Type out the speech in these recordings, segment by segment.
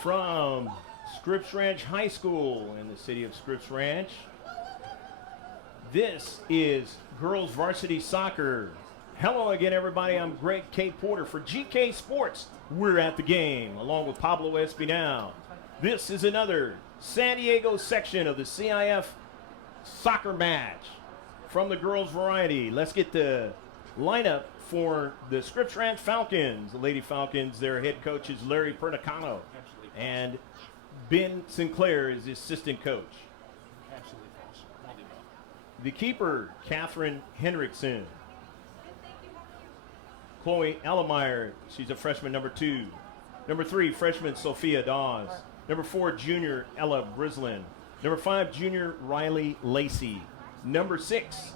from Scripps Ranch High School in the city of Scripps Ranch. This is girls varsity soccer. Hello again, everybody. I'm Greg K. Porter for GK Sports. We're at the game, along with Pablo Espinal. This is another San Diego section of the C.I.F. soccer match from the girls variety. Let's get the lineup for the Scripps Ranch Falcons. The Lady Falcons, their head coach is Larry Pernicano, and Ben Sinclair is the assistant coach. Absolutely false. All the above. The keeper, Catherine Hendrickson. Chloe Allemeyer, she's a freshman, number 2. Number 3, freshman Sophia Dawes. Number 4, junior Ella Brislin. Number 5, junior Riley Lacey. Number 6,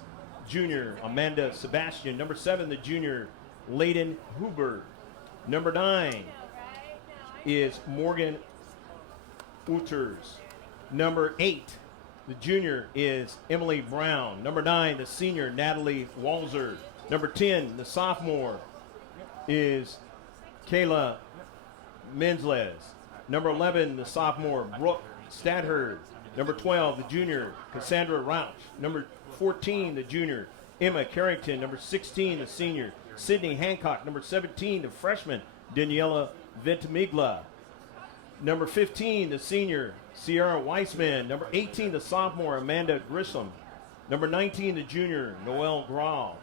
junior Amanda Sebastian. Number 7, the junior Layden Huber. Number 9 is Morgan Uters. Number 8, the junior is Emily Brown. Number 9, the senior Natalie Walzer. Number 10, the sophomore is Kayla Menzles. Number 11, the sophomore Brooke Stadherd. Number 12, the junior Cassandra Rauch. Number 14, the junior Emma Carrington. Number 16, the senior Sydney Hancock. Number 17, the freshman Daniela Ventimiglia. Number 15, the senior Sierra Weissman. Number 18, the sophomore Amanda Grissom. Number 19, the junior Noelle Grau.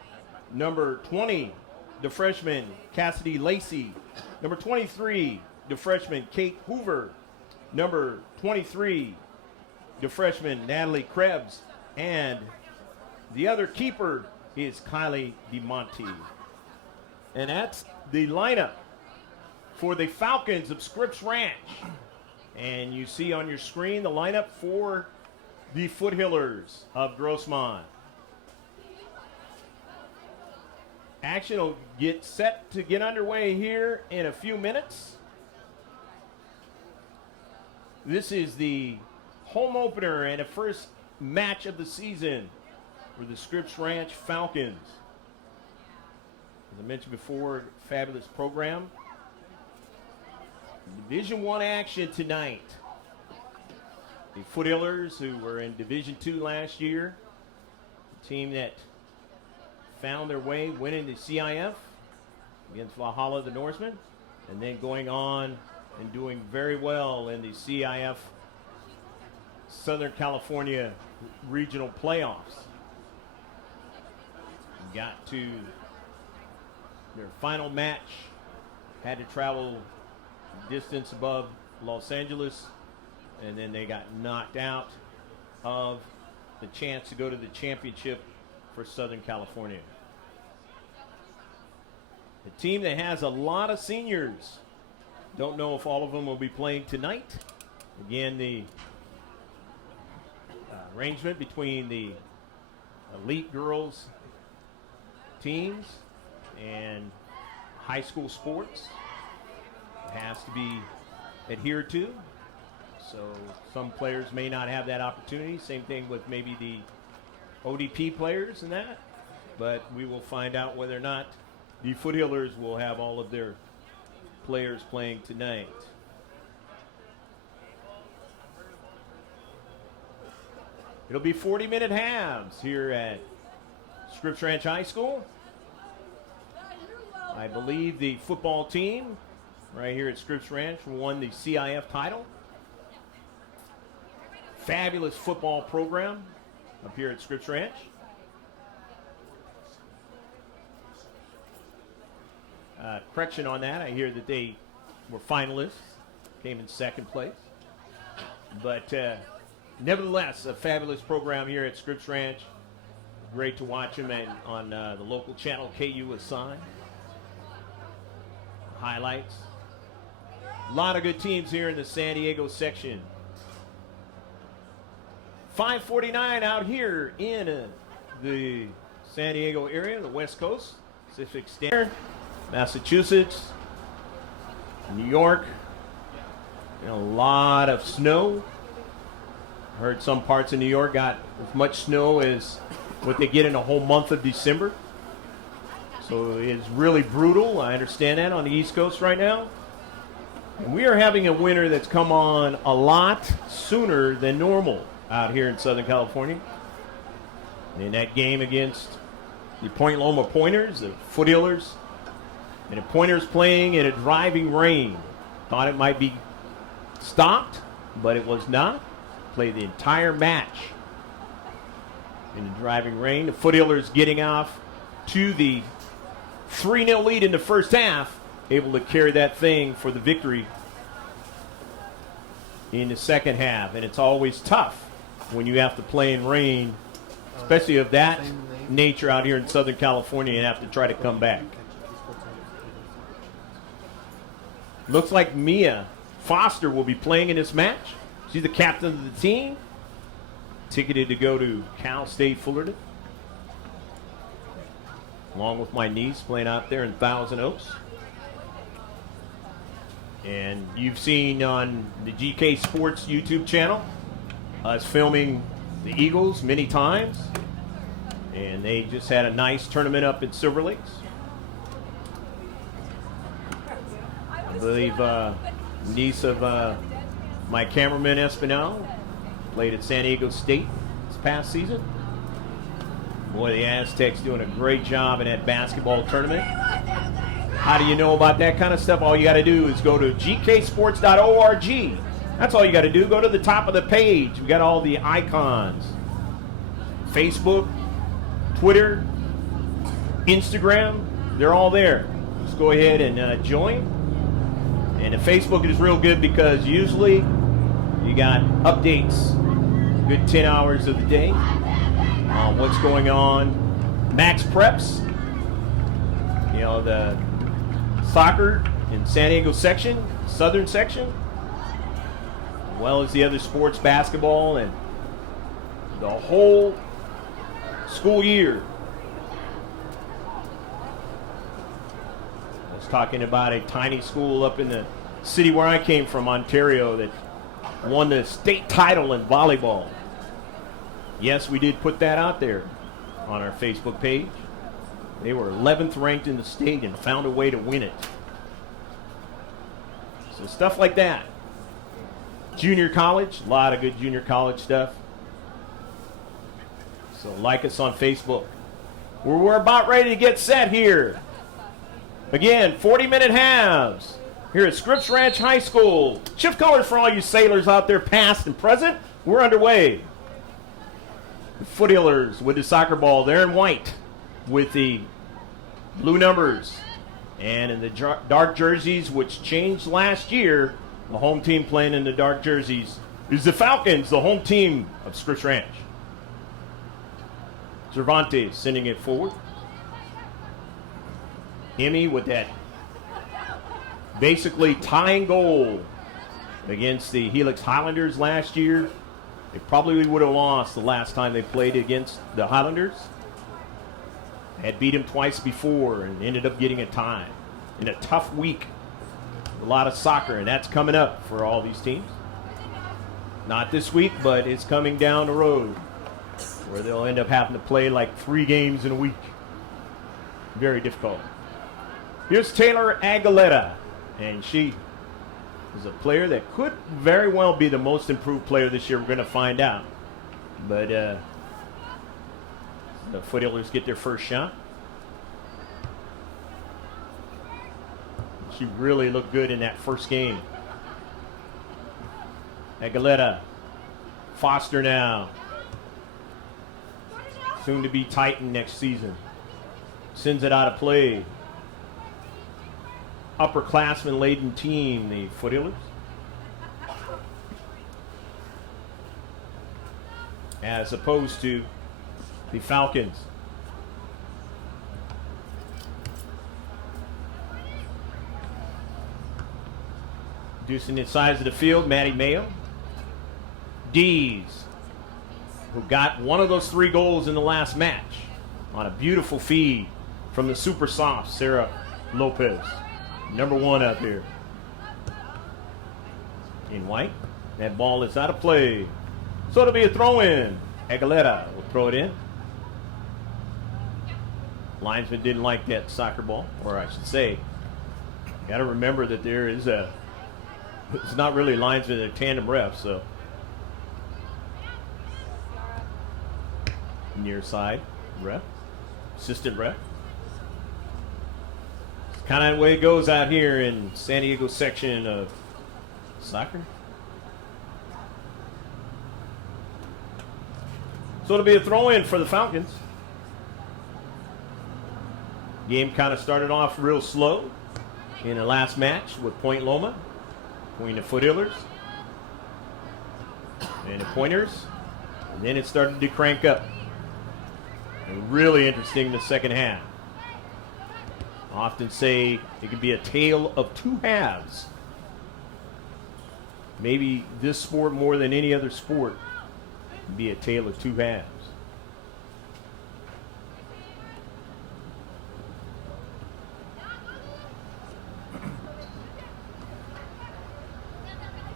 Number 20, the freshman Cassidy Lacey. Number 23, the freshman Kate Hoover. Number 23, the freshman Natalie Krebs. And the other keeper is Kylie DeMonte. And that's the lineup for the Falcons of Scripps Ranch. And you see on your screen the lineup for the Foothillers of Grossmont. Action will get set to get underway here in a few minutes. This is the home opener and the first match of the season for the Scripps Ranch Falcons. As I mentioned before, fabulous program. Division I action tonight. The Foothillers, who were in Division II last year, a team that found their way winning the C.I.F. against Valhalla the Norseman, and then going on and doing very well in the C.I.F. Southern California regional playoffs. Got to their final match, had to travel distance above Los Angeles, and then they got knocked out of the chance to go to the championship for Southern California. A team that has a lot of seniors. Don't know if all of them will be playing tonight. Again, the arrangement between the elite girls teams and high school sports has to be adhered to. So some players may not have that opportunity. Same thing with maybe the ODP players and that. But we will find out whether or not the Foothillers will have all of their players playing tonight. It'll be 40-minute halves here at Scripps Ranch High School. I believe the football team right here at Scripps Ranch won the C.I.F. title. Fabulous football program up here at Scripps Ranch. Correction on that, I hear that they were finalists, came in second place. But nevertheless, a fabulous program here at Scripps Ranch. Great to watch them on the local channel, KUSI. Highlights. A lot of good teams here in the San Diego section. 5:49 out here in the San Diego area, the West Coast, Pacific Standard, Massachusetts, New York. A lot of snow. Heard some parts of New York got as much snow as what they get in a whole month of December. So it's really brutal. I understand that on the East Coast right now. We are having a winter that's come on a lot sooner than normal out here in Southern California. In that game against the Point Loma Pointers, the Foothillers, and the Pointers playing in a driving rain. Thought it might be stopped, but it was not. Played the entire match in the driving rain. The Foothillers getting off to the 3-0 lead in the first half, able to carry that thing for the victory in the second half. And it's always tough when you have to play in rain, especially of that nature out here in Southern California, and have to try to come back. Looks like Mia Foster will be playing in this match. She's the captain of the team, ticketed to go to Cal State Fullerton, along with my niece playing out there in Thousand Oaks. And you've seen on the GK Sports YouTube channel us filming the Eagles many times. And they just had a nice tournament up in Silver Lakes. I believe niece of my cameraman Espinal played at San Diego State this past season. Boy, the Aztecs doing a great job in that basketball tournament. How do you know about that kind of stuff? All you got to do is go to gksports.org. That's all you got to do. Go to the top of the page. We got all the icons. Facebook, Twitter, Instagram, they're all there. Just go ahead and join. And the Facebook is real good because usually you got updates, good 10 hours of the day on what's going on. Max Preps, you know, the soccer in San Diego section, southern section, as well as the other sports, basketball, and the whole school year. I was talking about a tiny school up in the city where I came from, Ontario, that won the state title in volleyball. Yes, we did put that out there on our Facebook page. They were 11th ranked in the state and found a way to win it. So stuff like that. Junior college, a lot of good junior college stuff. So like us on Facebook. We're about ready to get set here. Again, 40-minute halves here at Scripps Ranch High School. Shift colors for all you sailors out there, past and present. We're underway. The Foothillers with the soccer ball. They're in white with the blue numbers. And in the dark jerseys, which changed last year, the home team playing in the dark jerseys is the Falcons, the home team of Scripps Ranch. Cervantes sending it forward. Emmy with that basically tying goal against the Helix Highlanders last year. They probably would have lost the last time they played against the Highlanders. They had beat them twice before and ended up getting a tie in a tough week. A lot of soccer, and that's coming up for all these teams. Not this week, but it's coming down the road where they'll end up having to play like 3 games in a week. Very difficult. Here's Taylor Aguilera, and she is a player that could very well be the most improved player this year. We're going to find out. But the Foothillers get their first shot. She really looked good in that first game. Aguilera. Foster now. Soon to be Titan next season. Sends it out of play. Upperclassman laden team, the Foothillers. As opposed to the Falcons. Reducing the size of the field, Maddie Mayo. Dees, who got one of those 3 goals in the last match on a beautiful feed from the super soft Sarah Lopez. Number 1 out there. In white. That ball is out of play. So it'll be a throw-in. Aguilera will throw it in. Linesman didn't like that soccer ball, or I should say, got to remember that there is a It's not really linesmen, they're tandem refs, so. Near side ref, assistant ref. It's kind of the way it goes out here in San Diego section of soccer. So it'll be a throw-in for the Falcons. Game kind of started off real slow in the last match with Point Loma, between the Foothillers and the Pointers. And then it started to crank up. And really interesting in the second half. I often say it can be a tale of two halves. Maybe this sport more than any other sport can be a tale of two halves.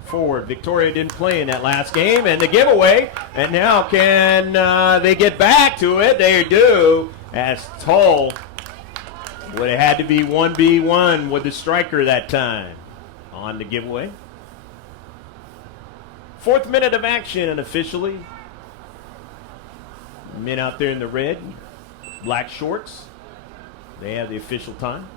Forward, Victoria didn't play in that last game, and the giveaway, and now can they get back to it? They do, as Tull would have had to be 1v1 with the striker that time on the giveaway. 4th minute of action, and officially men out there in the red, black shorts, they have the official time.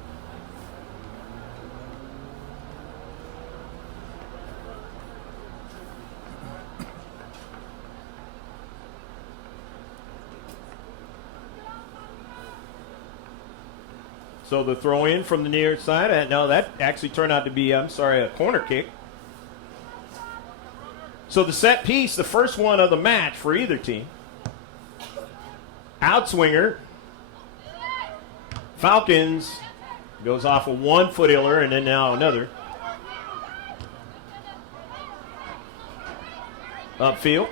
So the throw in from the near side, no, that actually turned out to be, a corner kick. So the set piece, the first one of the match for either team. Outswinger. Falcons goes off of one Foothiller and then now another. Upfield.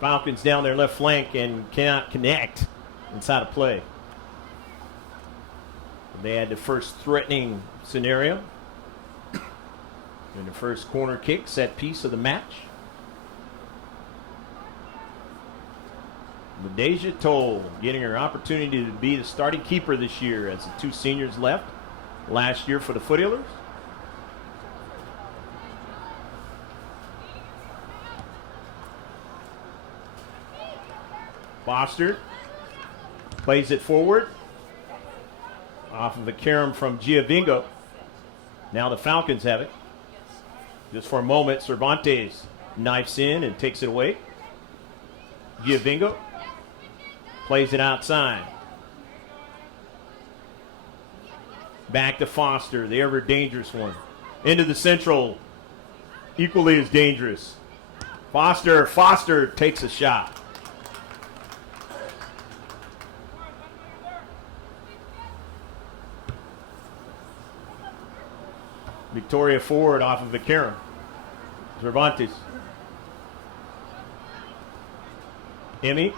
Falcons down their left flank and cannot connect inside of play. They had the first threatening scenario in the first corner kick set piece of the match. Leadue Toll getting her opportunity to be the starting keeper this year as the two seniors left last year for the Foothillers. Foster plays it forward off of a carom from Giovingo. Now the Falcons have it. Just for a moment, Cervantes knifes in and takes it away. Giovingo plays it outside. Back to Foster, the ever dangerous one. Into the central, equally as dangerous. Foster takes a shot. Victoria forward off of Vaquero. Cervantes. Emmy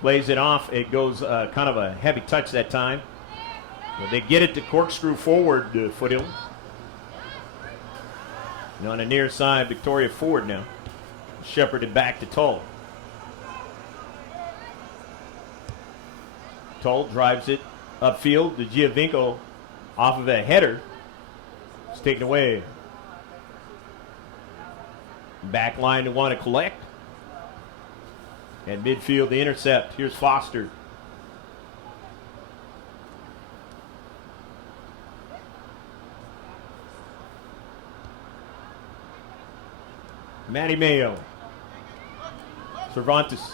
plays it off. It goes kind of a heavy touch that time. But they get it to corkscrew forward to Foothills. And on the near side, Victoria forward now. Shepherded back to Tull. Tull drives it upfield to Giovinco off of a header. It's taken away. Back line to want to collect. And midfield the intercept. Here's Foster. Matty Mayo. Cervantes.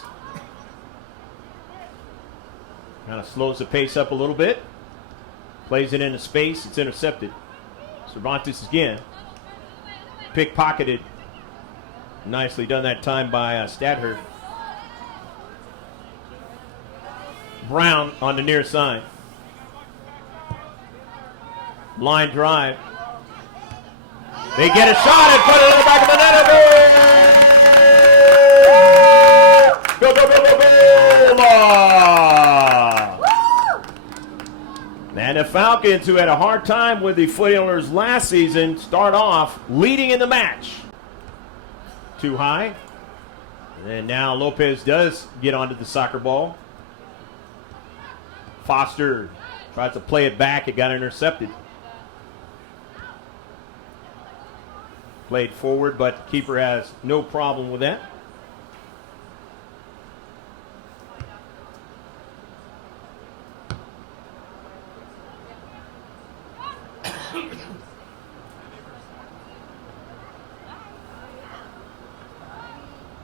Kind of slows the pace up a little bit. Plays it into space. It's intercepted. Cervantes again. Pickpocketed. Nicely done that time by Stadher. Brown on the near side. Line drive. They get a shot and put it in the back of the net. Go, go, go, go, go! And the Falcons, who had a hard time with the Foothillers last season, start off leading in the match. too high. And now Lopez does get onto the soccer ball. Foster tries to play it back. It got intercepted. Played forward, but keeper has no problem with that.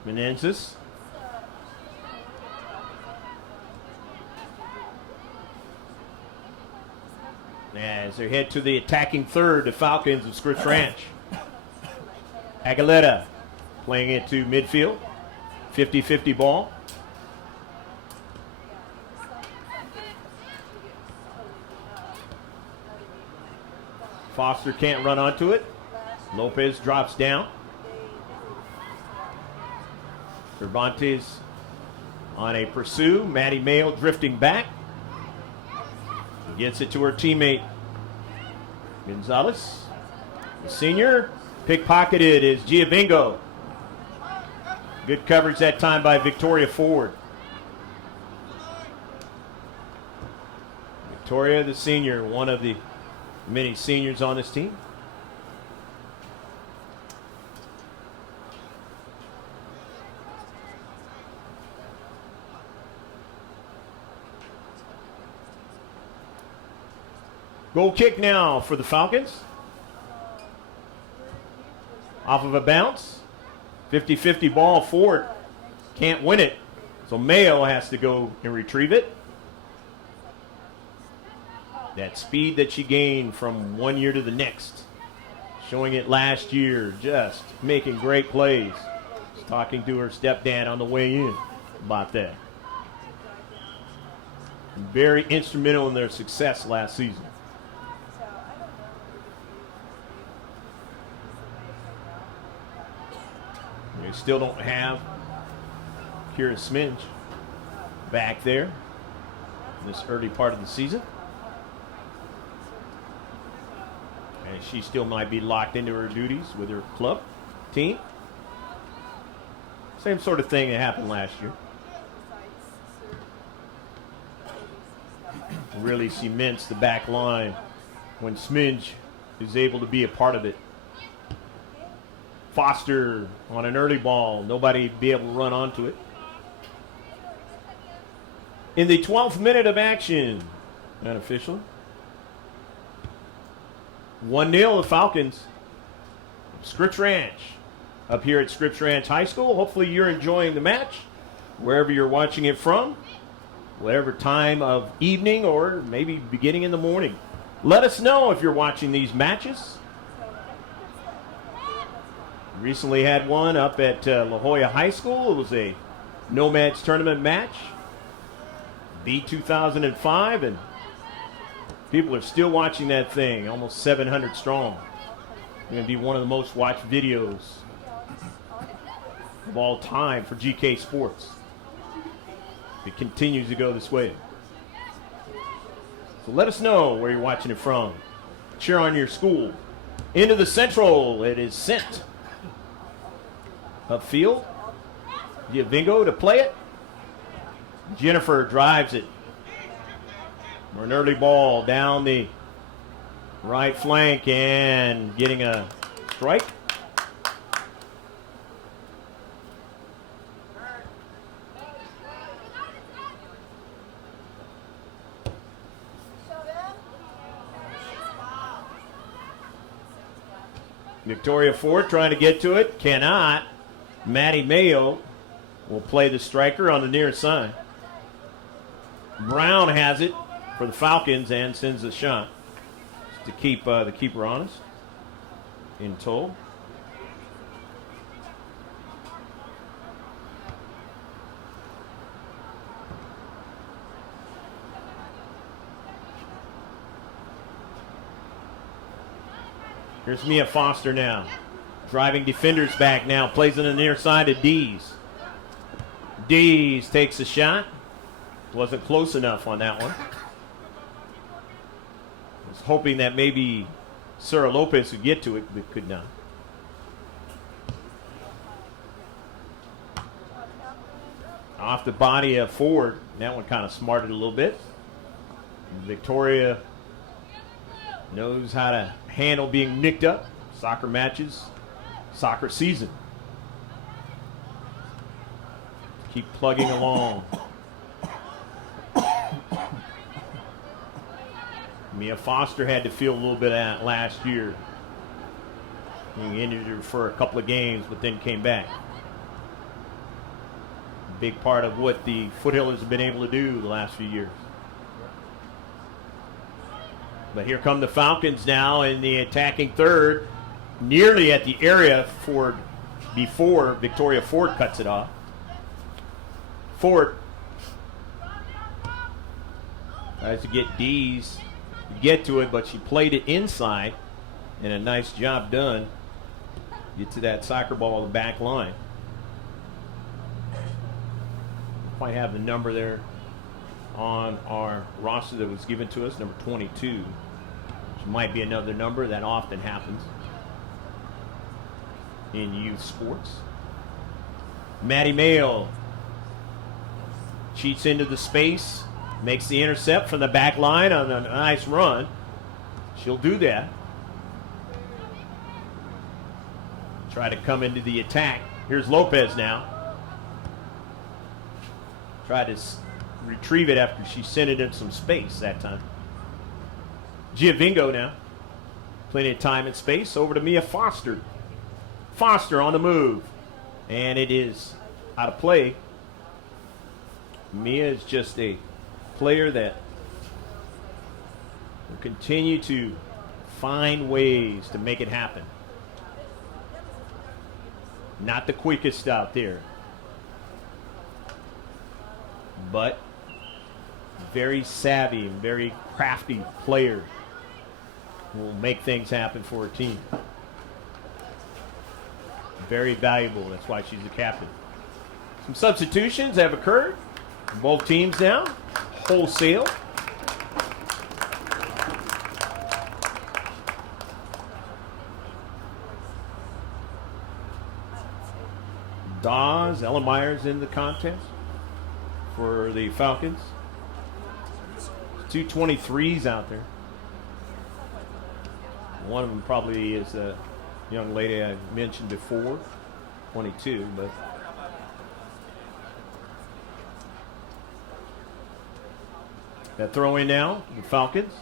Menendez. As they head to the attacking third, the Falcons of Scripps Ranch. Aguilera playing it to midfield. 50-50 ball. Foster can't run onto it. Lopez drops down. Cervantes on a pursue. Maddie Mayo drifting back. Gets it to her teammate. Gonzalez, the senior. Pickpocketed is Giavingo. Good coverage that time by Victoria Ford. Victoria, the senior, one of the many seniors on this team. Goal kick now for the Falcons. Off of a bounce. 50-50 ball. Ford can't win it. So Mayo has to go and retrieve it. That speed that she gained from one year to the next. Showing it last year. Just making great plays. Just talking to her stepdad on the way in about that. Very instrumental in their success last season. They still don't have Kira Sminge back there in this early part of the season. And she still might be locked into her duties with her club team. Same sort of thing that happened last year. Really cements the back line when Sminge is able to be a part of it. Foster on an early ball. Nobody be able to run onto it. In the 12th minute of action, unofficial. 1-0 the Falcons. Scripps Ranch up here at Scripps Ranch High School. Hopefully you're enjoying the match wherever you're watching it from. Whatever time of evening or maybe beginning in the morning. Let us know if you're watching these matches. Recently had one up at La Jolla High School. It was a Nomads tournament match. B2005, and people are still watching that thing. Almost 700 strong. Going to be one of the most watched videos of all time for GK Sports. It continues to go this way. So let us know where you're watching it from. Cheer on your school. Into the central. It is sent. Upfield. Giavingo to play it. Jennifer drives it. For an early ball down the right flank and getting a strike. Victoria Ford trying to get to it. Cannot. Maddie Mayo will play the striker on the near side. Brown has it for the Falcons and sends a shot to keep the keeper honest in tow. Here's Mia Foster now. Driving defenders back now. Plays on the near side of Dees. Dees takes a shot. Wasn't close enough on that one. Was hoping that maybe Sarah Lopez would get to it, but could not. Off the body of Ford. That one kind of smarted a little bit. Victoria knows how to handle being nicked up. Soccer matches, soccer season. Keep plugging along. Mia Foster had to feel a little bit of that last year. He injured her for a couple of games, but then came back. Big part of what the Foothillers have been able to do the last few years. But here come the Falcons now in the attacking third, nearly at the area before Victoria Ford cuts it off. Ford tries to get Dees to get to it, but she played it inside, and a nice job done. Get to that soccer ball on the back line. Might have the number there on our roster that was given to us, number 22. Which might be another number that often happens in youth sports. Maddie Mayo cheats into the space, makes the intercept from the back line on a nice run. She'll do that. Try to come into the attack. Here's Lopez now. Tried to retrieve it after she sent it in some space that time. Giovingo now. Plenty of time and space. Over to Mia Foster. Foster on the move. And it is out of play. Mia is just a player that will continue to find ways to make it happen. Not the quickest out there, but very savvy and very crafty player who will make things happen for a team. Very valuable. That's why she's the captain. Some substitutions have occurred. Both teams now. Wholesale. Dawes, Ella Myers in the contest for the Falcons. 2 23s out there. One of them probably is the young lady I mentioned before, 22, but that throw in now, the Falcons.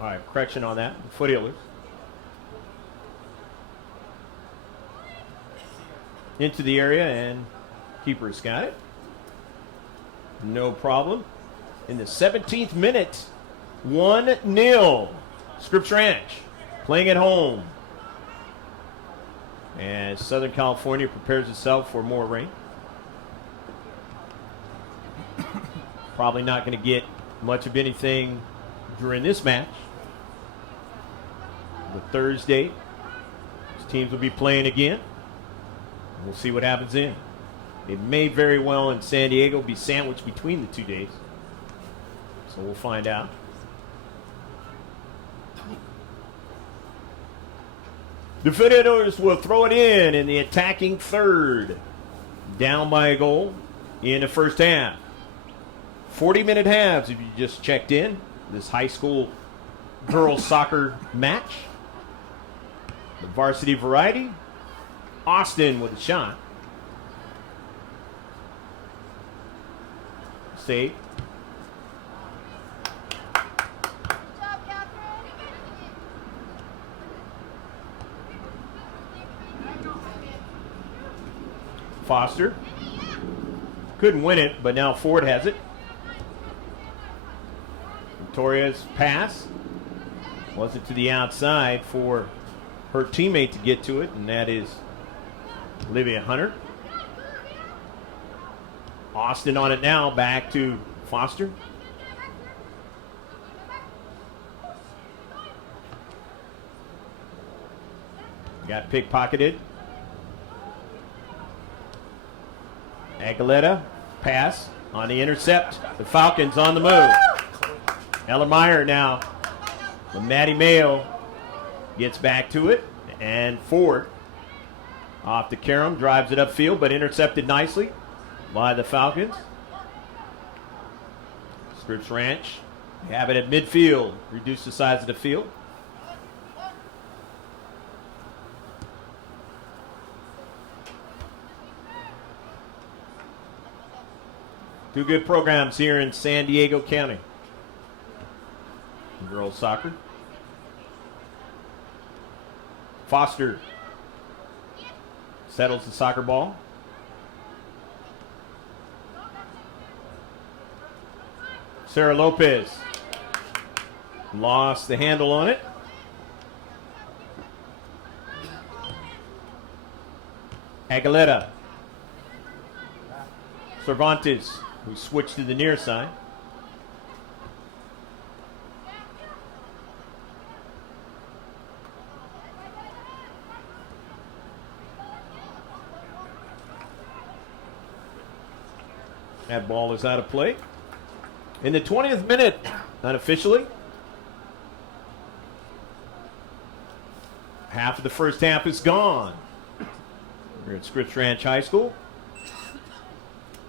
All right, correction on that, the Foothillers. Into the area, and keeper's got it. No problem. In the 17th minute, 1-0. Scripps Ranch playing at home. And Southern California prepares itself for more rain. Probably not going to get much of anything during this match. But Thursday, these teams will be playing again. We'll see what happens then. It may very well in San Diego be sandwiched between the 2 days. So we'll find out. The Foothillers will throw it in the attacking third. Down by a goal in the first half. 40-minute halves if you just checked in. This high school girls soccer match. The varsity variety. Austin with a shot. Save. Foster. Couldn't win it, but now Ford has it. Victoria's pass. Wasn't to the outside for her teammate to get to it, and that is Olivia Hunter. Austin on it now, back to Foster. Got pickpocketed. Aguilera, pass on the intercept. The Falcons on the move. Ella Meyer now. But Maddie Mayo gets back to it. And Ford off to Karam, drives it upfield, but intercepted nicely. by the Falcons. Scripps Ranch, they have it at midfield. Reduce the size of the field. Two good programs here in San Diego County. Girls soccer. Foster settles the soccer ball. Sarah Lopez lost the handle on it. Aguilera. Cervantes, who switched to the near side. That ball is out of play. In the 20th minute, unofficially, half of the first half is gone. We're at Scripps Ranch High School.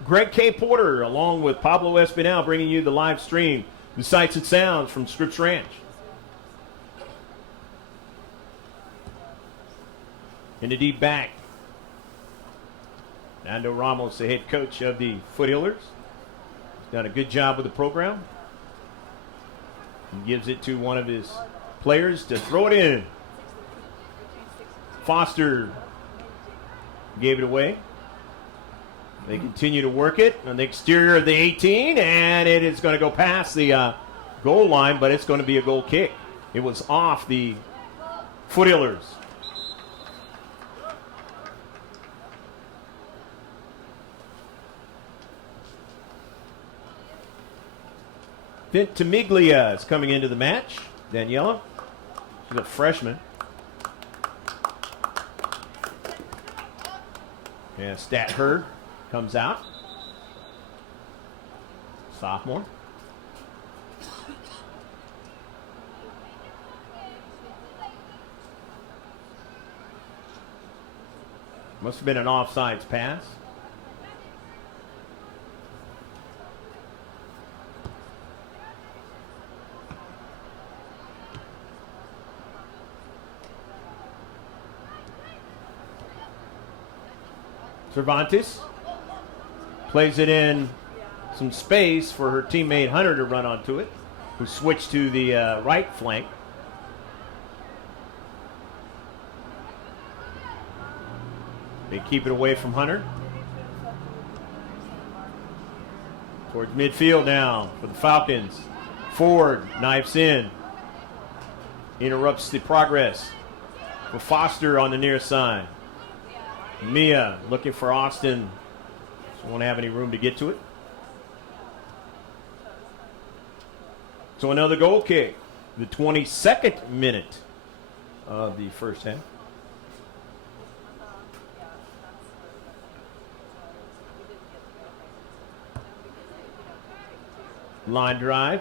Greg K. Porter, along with Pablo Espinal, bringing you the live stream, the sights and sounds from Scripps Ranch. In the deep back, Nando Ramos, the head coach of the Foothillers. He's done a good job with the program. He gives it to one of his players to throw it in. Foster gave it away. They continue to work it on the exterior of the 18, and it is going to go past the goal line, but it's going to be a goal kick. It was off the Foothillers. Ventimiglia is coming into the match. Daniela, she's a freshman. Yeah, Stat Hurd comes out. Sophomore. Must have been an offsides pass. Cervantes plays it in some space for her teammate Hunter to run onto it, who switched to the right flank. They keep it away from Hunter. Towards midfield now for the Falcons. Ford knifes in. Interrupts the progress for Foster on the near side. Mia looking for Austin. She won't have any room to get to it. So another goal kick. The 22nd minute of the first half. Line drive.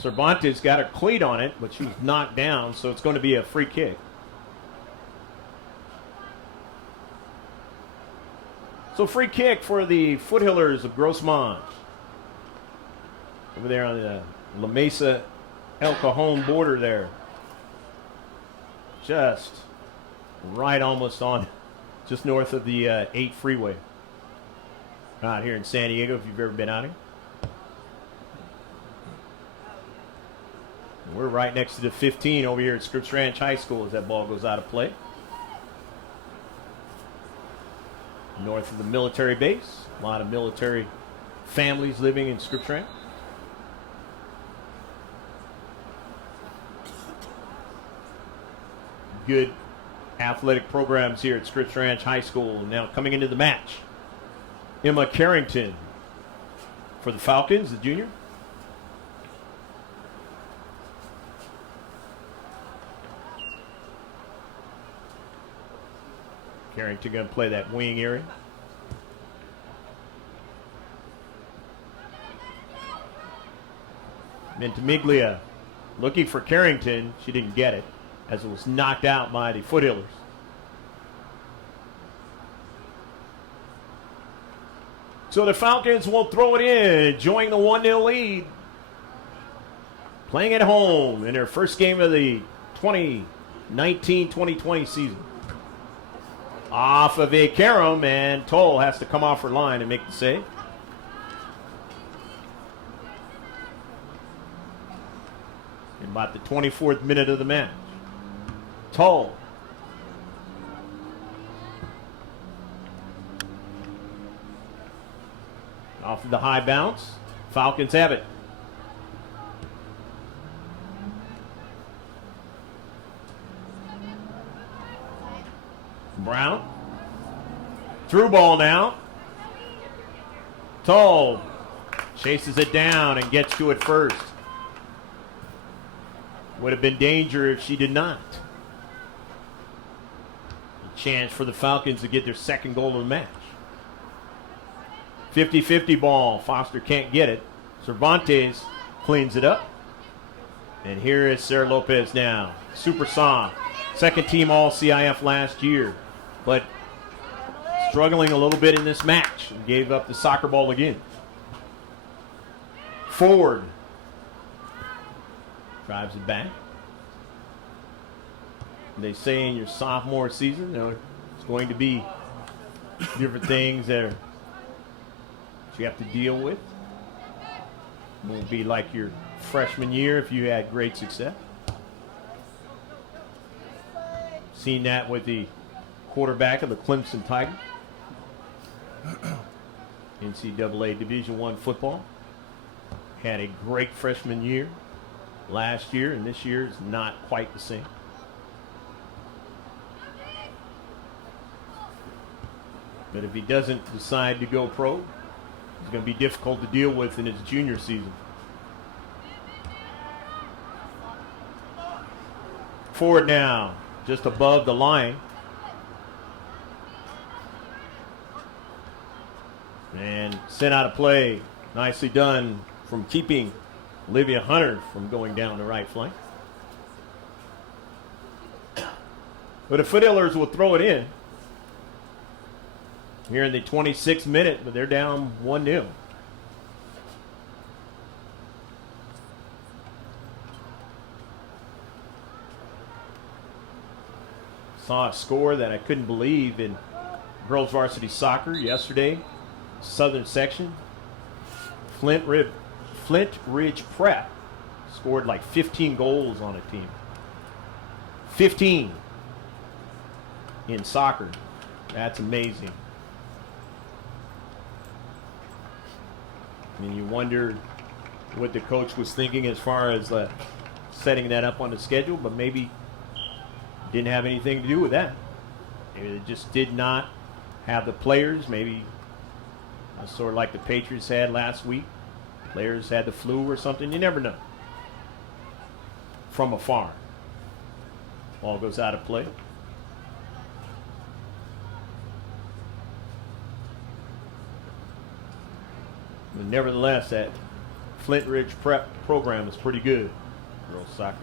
Cervantes got a cleat on it, but she was knocked down, so it's going to be a free kick. So free kick for the Foothillers of Grossmont. Over there on the La Mesa El Cajon border there. Just right almost on, just north of the 8 freeway. Out here in San Diego, if you've ever been out here. We're right next to the 15 over here at Scripps Ranch High School as that ball goes out of play. North of the military base. A lot of military families living in Scripps Ranch. Good athletic programs here at Scripps Ranch High School. Now coming into the match, Emma Carrington for the Falcons, the junior. Carrington going to play that wing area. Ventimiglia looking for Carrington. She didn't get it as it was knocked out by the Foothillers. So the Falcons will throw it in, enjoying the 1-0 lead. Playing at home in their first game of the 2019-2020 season. Off of a carom, and Toll has to come off her line and make the save. In about the 24th minute of the match. Toll. Off of the high bounce. Falcons have it. Brown. Through ball now. Toll chases it down and gets to it first. Would have been danger if she did not. A chance for the Falcons to get their second goal of the match. 50-50 ball. Foster can't get it. Cervantes cleans it up. And here is Sarah Lopez now. Super soft. Second team all C.I.F. last year. But struggling a little bit in this match. And gave up the soccer ball again. Forward. Drives it back. They say in your sophomore season, it's going to be different things that you have to deal with. It won't be like your freshman year if you had great success. Seen that with the quarterback of the Clemson Tigers. NCAA Division I football. Had a great freshman year last year, and this year is not quite the same. But if he doesn't decide to go pro, it's going to be difficult to deal with in his junior season. Forward now, just above the line. And sent out of play. Nicely done from keeping Olivia Hunter from going down the right flank. But the Foothillers will throw it in here in the 26th minute, but they're down 1-0. Saw a score that I couldn't believe in girls varsity soccer yesterday. Southern section. Flint Ridge Prep scored like 15 goals on a team. 15 in soccer. That's amazing. I mean, you wonder what the coach was thinking as far as setting that up on the schedule, but maybe didn't have anything to do with that. Maybe they just did not have the players. Maybe sort of like the Patriots had last week. Players had the flu or something. You never know. From afar. Ball goes out of play. But nevertheless, that Flint Ridge Prep program is pretty good. Girls soccer.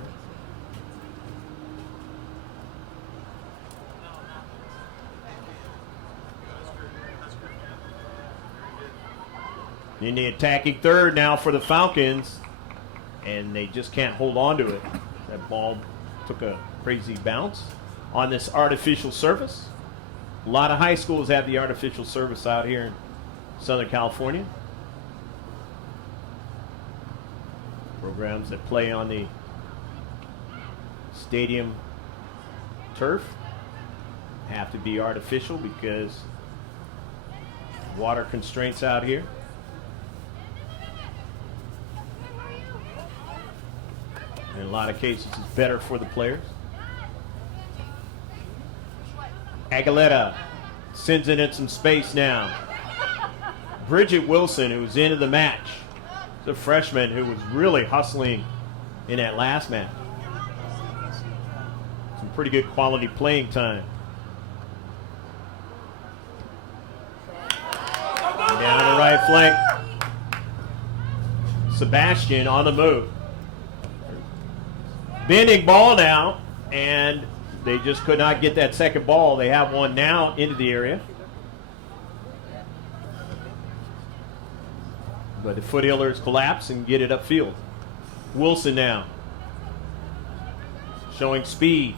In the attacking third now for the Falcons, and they just can't hold on to it. That ball took a crazy bounce on this artificial surface. A lot of high schools have the artificial surface out here in Southern California. Programs that play on the stadium turf have to be artificial because water constraints out here. In a lot of cases, it's better for the players. Aguilera sends it in some space now. Bridget Wilson, who's into the match, the freshman who was really hustling in that last match. Some pretty good quality playing time. Down the right flank. Sebastian on the move. Bending ball now, and they just could not get that second ball. They have one now into the area. But the Foothillers collapse and get it upfield. Wilson now. Showing speed.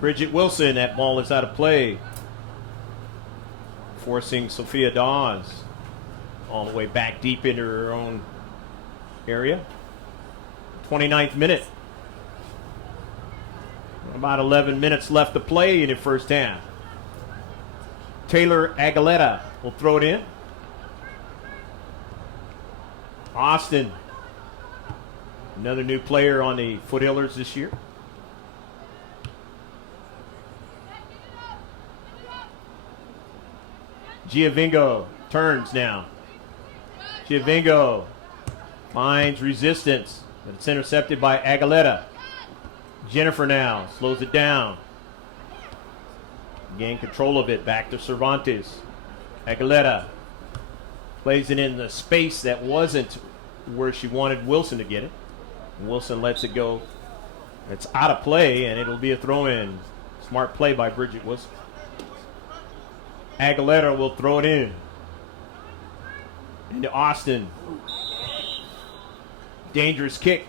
Bridget Wilson, that ball is out of play. Forcing Sophia Dawes all the way back deep into her own area. 29th minute. About 11 minutes left to play in the first half. Taylor Aguilera will throw it in. Austin, another new player on the Foothillers this year. Giovingo turns now. Giovingo finds resistance, but it's intercepted by Aguilera. Jennifer now slows it down. Gain control of it. Back to Cervantes. Aguilera plays it in the space that wasn't where she wanted Wilson to get it. Wilson lets it go. It's out of play, and it'll be a throw-in. Smart play by Bridget Wilson. Aguilera will throw it in. Into Austin. Dangerous kick.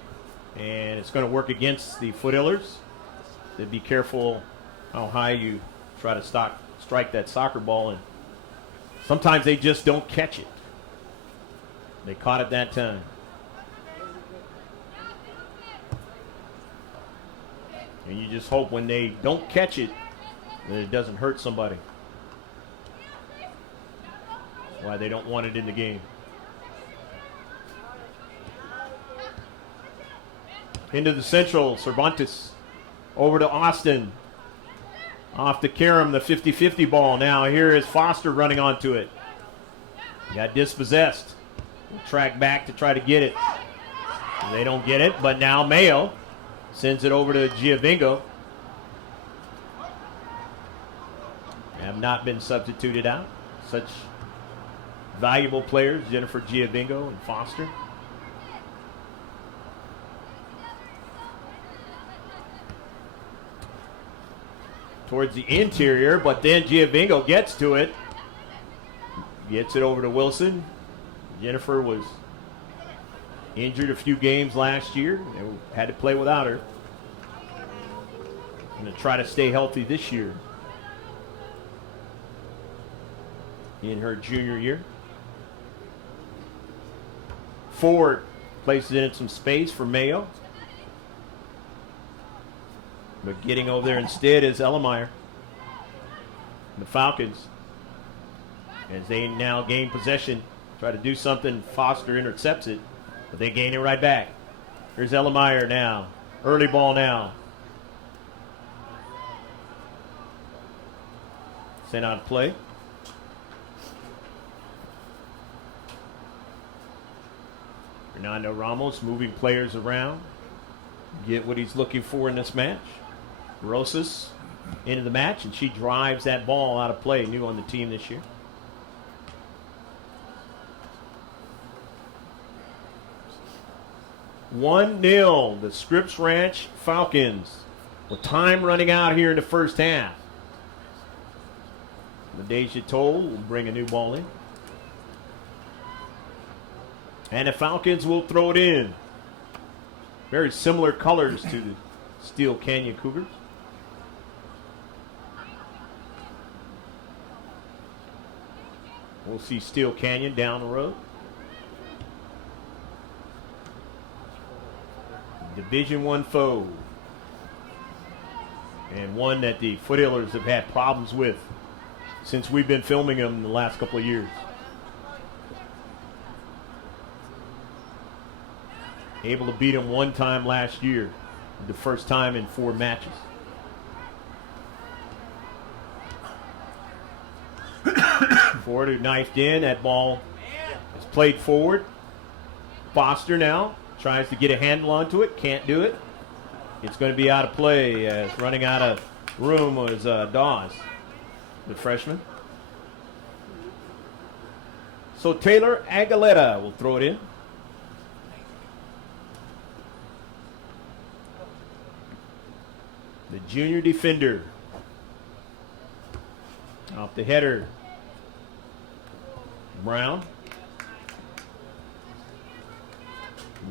And it's going to work against the Foothillers. So be careful how high you try to strike that soccer ball. And sometimes they just don't catch it. They caught it that time. And you just hope when they don't catch it that it doesn't hurt somebody. That's why they don't want it in the game. Into the central, Cervantes. Over to Austin. Off to Karam, the 50-50 ball. Now here is Foster running onto it. Got dispossessed. We'll track back to try to get it. They don't get it, but now Mayo sends it over to Giovingo. Have not been substituted out. Such valuable players, Jennifer Giovingo and Foster. Towards the interior, but then Giovingo gets to it. Gets it over to Wilson. Jennifer was injured a few games last year. They had to play without her. Going to try to stay healthy this year. In her junior year. Ford places it in some space for Mayo. But getting over there instead is Ellemeyer. The Falcons, as they now gain possession, try to do something. Foster intercepts it, but they gain it right back. Here's Ellemeyer now. Early ball now. Sent out of play. Fernando Ramos moving players around. Get what he's looking for in this match. Rosas into the match, and she drives that ball out of play, new on the team this year. One 0, the Scripps Ranch Falcons, with time running out here in the first half. Medeja Toll will bring a new ball in. And the Falcons will throw it in. Very similar colors to the Steel Canyon Cougars. We'll see Steel Canyon down the road. Division I foe. And one that the Foothillers have had problems with since we've been filming them in the last couple of years. Able to beat them one time last year. The first time in 4 matches. Ford who knifed in. That ball is played forward. Foster now tries to get a handle onto it. Can't do it. It's going to be out of play as running out of room was Dawes, the freshman. So Taylor Aguilera will throw it in. The junior defender. Off the header. Brown.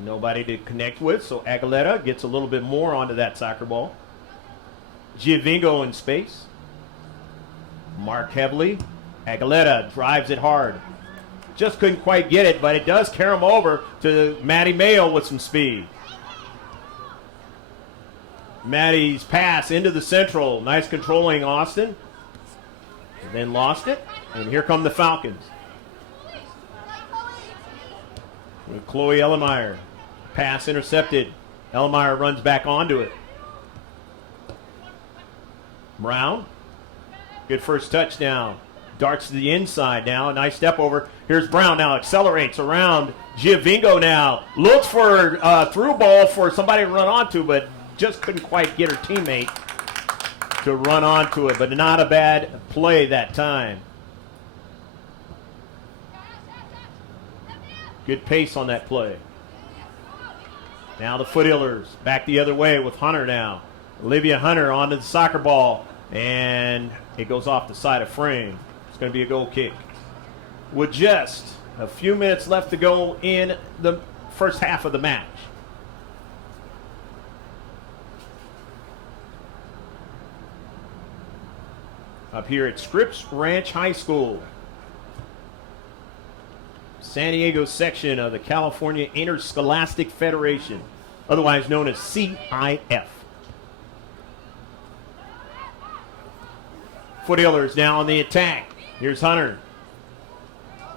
Nobody to connect with, so Aguilera gets a little bit more onto that soccer ball. Giovingo in space. Mark heavily. Aguilera drives it hard. Just couldn't quite get it, but it does carry him over to Matty Mayo with some speed. Matty's pass into the central. Nice controlling Austin. And then lost it. And here come the Falcons. With Chloe Ellemeyer. Pass intercepted. Ellemeyer runs back onto it. Brown. Good first touchdown. Darts to the inside now. A nice step over. Here's Brown now. Accelerates around. Giovingo now. Looks for a through ball for somebody to run onto, but just couldn't quite get her teammate to run onto it. But not a bad play that time. Good pace on that play. Now the Foothillers back the other way with Hunter now. Olivia Hunter onto the soccer ball. And it goes off the side of frame. It's going to be a goal kick. With just a few minutes left to go in the first half of the match. Up here at Scripps Ranch High School. San Diego section of the California Interscholastic Federation, otherwise known as C.I.F. Foothillers now on the attack. Here's Hunter.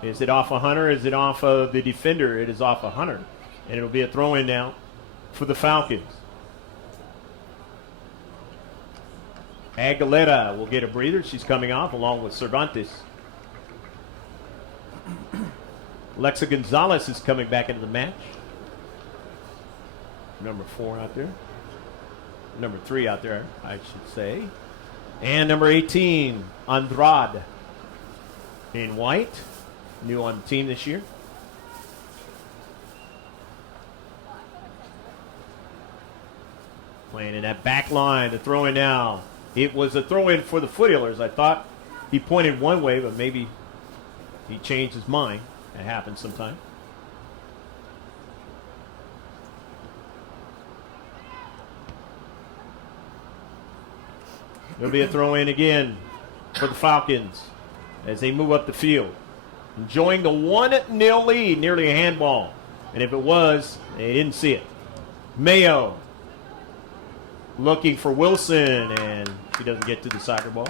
Is it off of Hunter? Is it off of the defender? It is off of Hunter. And it'll be a throw-in now for the Falcons. Aguilera will get a breather. She's coming off along with Cervantes. Alexa Gonzalez is coming back into the match. Number 4 out there. Number 3 out there, I should say. And number 18, Andrade. In white. New on the team this year. Playing in that back line. The throw in now. It was a throw in for the Foothillers. I thought he pointed one way, but maybe he changed his mind. It happens sometimes. There'll be a throw in again for the Falcons as they move up the field. Enjoying the 1-0 lead, nearly a handball. And if it was, they didn't see it. Mayo looking for Wilson, and he doesn't get to the soccer ball.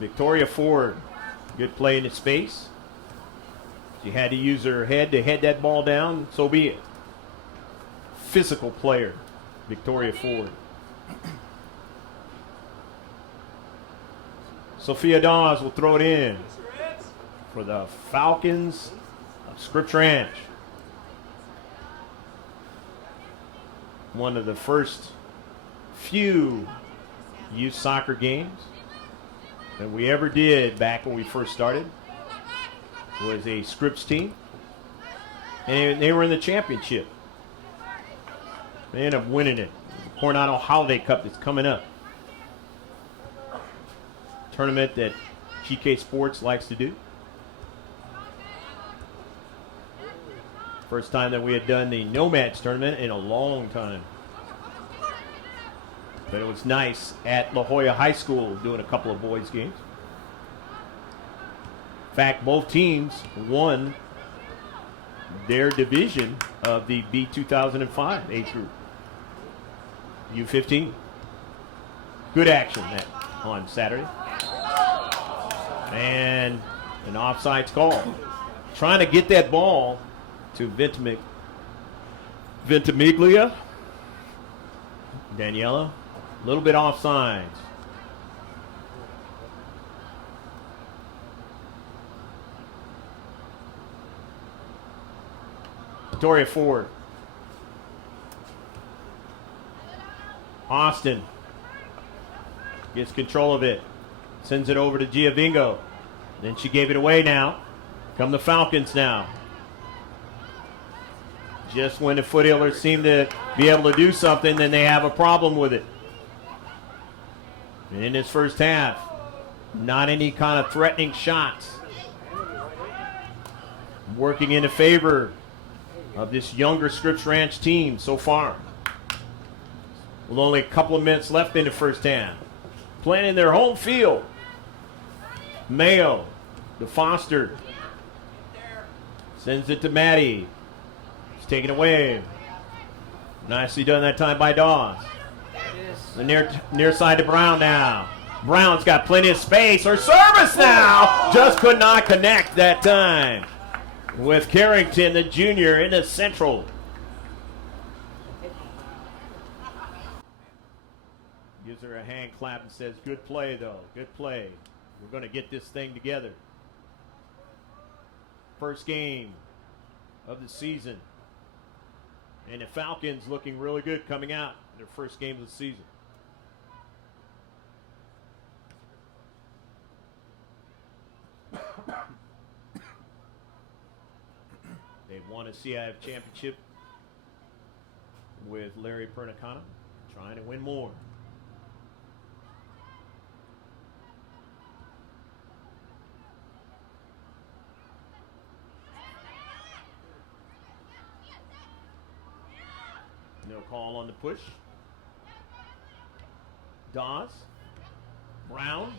Victoria Ford, good play in the space. She had to use her head to head that ball down, so be it. Physical player, Victoria Ford. Sophia Dawes will throw it in for the Falcons of Scripps Ranch. One of the first few youth soccer games that we ever did back when we first started was a Scripps team, and they were in the championship. They ended up winning it. The Coronado Holiday Cup that's coming up. Tournament that GK Sports likes to do. First time that we had done the Nomads tournament in a long time. But it was nice at La Jolla High School doing a couple of boys' games. In fact, both teams won their division of the B2005 age group. U15. Good action on Saturday. And an offsides call. Trying to get that ball to Ventimiglia. Daniela. A little bit offsides. Victoria Ford. Austin gets control of it. Sends it over to Giovingo. Then she gave it away now. Come the Falcons now. Just when the Foothillers seem to be able to do something, then they have a problem with it. And in this first half, not any kind of threatening shots. Working in the favor of this younger Scripps Ranch team so far. With only a couple of minutes left in the first half. Playing in their home field. Mayo to Foster. Sends it to Maddie. It's taken away. Nicely done that time by Dawes. The near side to Brown now. Brown's got plenty of space. Or service now. Just could not connect that time. With Carrington, the junior, in the central. Gives her a hand clap and says, good play, though. Good play. We're going to get this thing together. First game of the season. And the Falcons looking really good coming out in their first game of the season. They've won a C.I.F championship with Larry Pernicana, trying to win more. No call on the push. Dawes. Brown.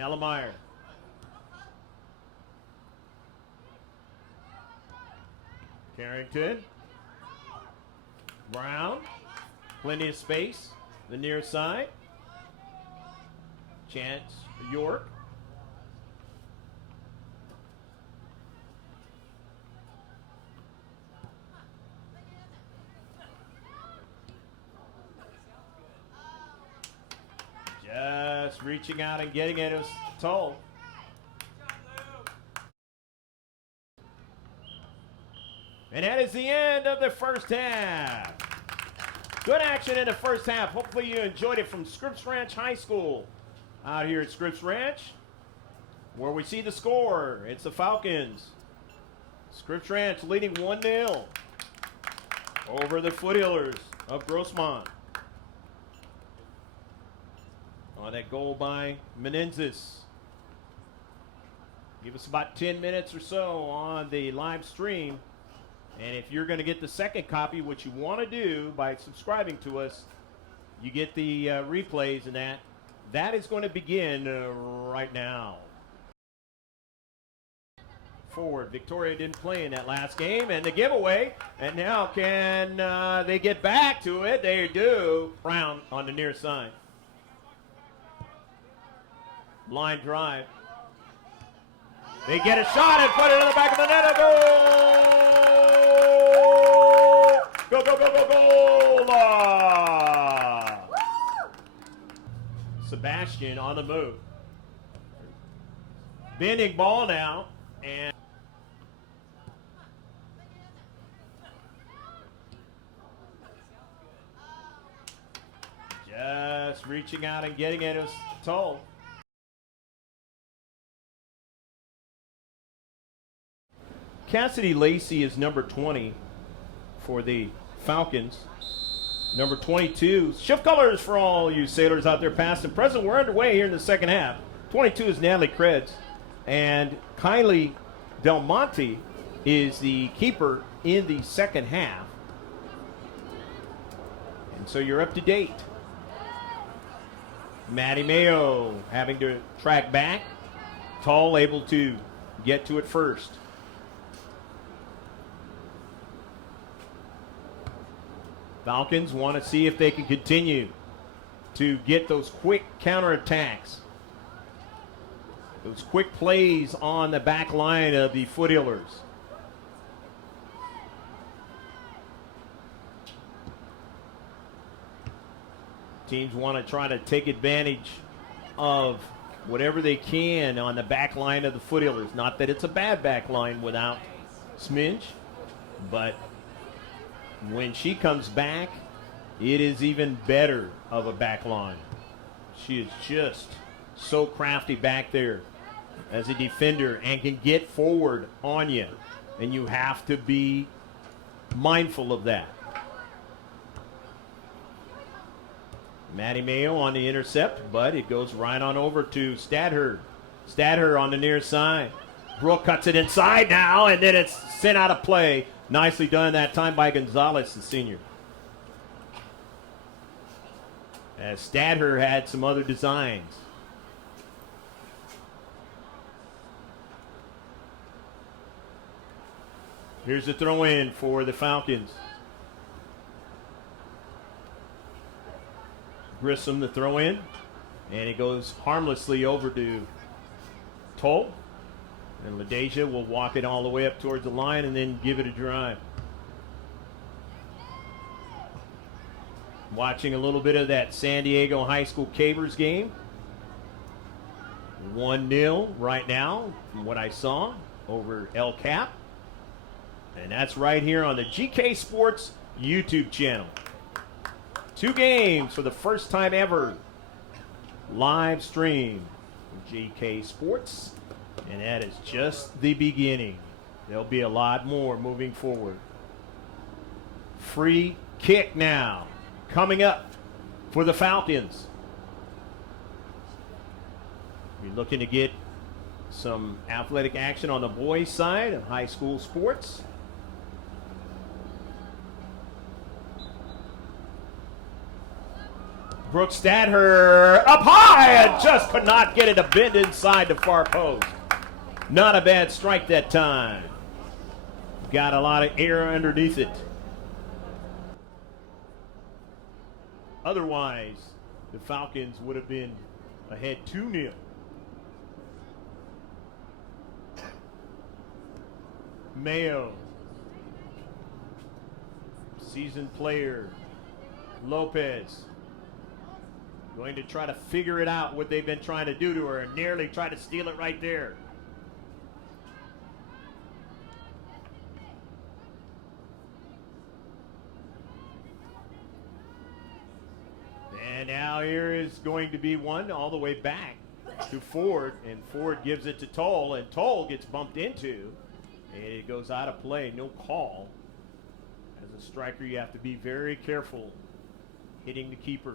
Ellemeyer. Carrington. Brown. Plenty of space. The near side. Chance York. Just reaching out and getting it. It was Toll. And that is the end of the first half. Good action in the first half. Hopefully you enjoyed it from Scripps Ranch High School out here at Scripps Ranch, where we see the score. It's the Falcons. Scripps Ranch leading 1-0 over the Foothillers of Grossmont. On that goal by Menendez. Give us about 10 minutes or so on the live stream. And if you're going to get the second copy, what you want to do by subscribing to us, you get the replays and that. That is going to begin right now. Forward, Victoria didn't play in that last game, and the giveaway. And now can they get back to it? They do. Brown on the near side. Line drive. They get a shot and put it in the back of the net. A goal! Go, go, go, go, goal! Sebastian on the move. Bending ball now. And just reaching out and getting it. It was Toll. Cassidy Lacey is number 20 for the Falcons. Number 22, shift colors for all you sailors out there past and present. We're underway here in the second half. 22 is Natalie Krebs. And Kylie Del Monte is the keeper in the second half. And so you're up to date. Maddie Mayo having to track back. Tall able to get to it first. Falcons want to see if they can continue to get those quick counterattacks. Those quick plays on the back line of the Foothillers. Teams want to try to take advantage of whatever they can on the back line of the Foothillers. Not that it's a bad back line without Smidge, but when she comes back, it is even better of a back line. She is just so crafty back there as a defender and can get forward on you. And you have to be mindful of that. Matty Mayo on the intercept, but it goes right on over to Stadher. Stadher on the near side. Brooke cuts it inside now, and then it's sent out of play. Nicely done that time by Gonzalez, the senior. As Stadher had some other designs. Here's the throw in for the Falcons. Grissom the throw in, and it goes harmlessly over to Toll. And LaDeja will walk it all the way up towards the line and then give it a drive. Watching a little bit of that San Diego High School Cavers game. 1-0 right now from what I saw over El Cap. And that's right here on the GK Sports YouTube channel. 2 games for the first time ever. Live stream from GK Sports. And that is just the beginning. There'll be a lot more moving forward. Free kick now. Coming up for the Falcons. We're looking to get some athletic action on the boys' side of high school sports. Brooke Stadher up high and just could not get it to bend inside the far post. Not a bad strike that time. Got a lot of air underneath it. Otherwise, the Falcons would have been ahead 2-0. Mayo. Seasoned player. Lopez. Going to try to figure it out what they've been trying to do to her and nearly try to steal it right there. And now here is going to be one all the way back to Ford, and Ford gives it to Toll, and Toll gets bumped into, and it goes out of play. No call. As a striker, you have to be very careful hitting the keeper.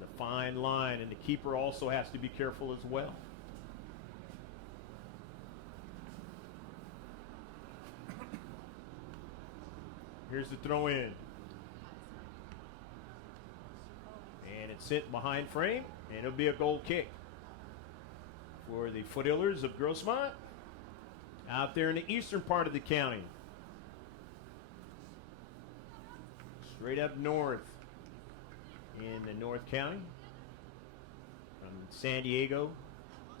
The fine line, and the keeper also has to be careful as well. Here's the throw in. And it's sent behind frame, and it'll be a goal kick for the Foothillers of Grossmont out there in the eastern part of the county. Straight up north in the North County from San Diego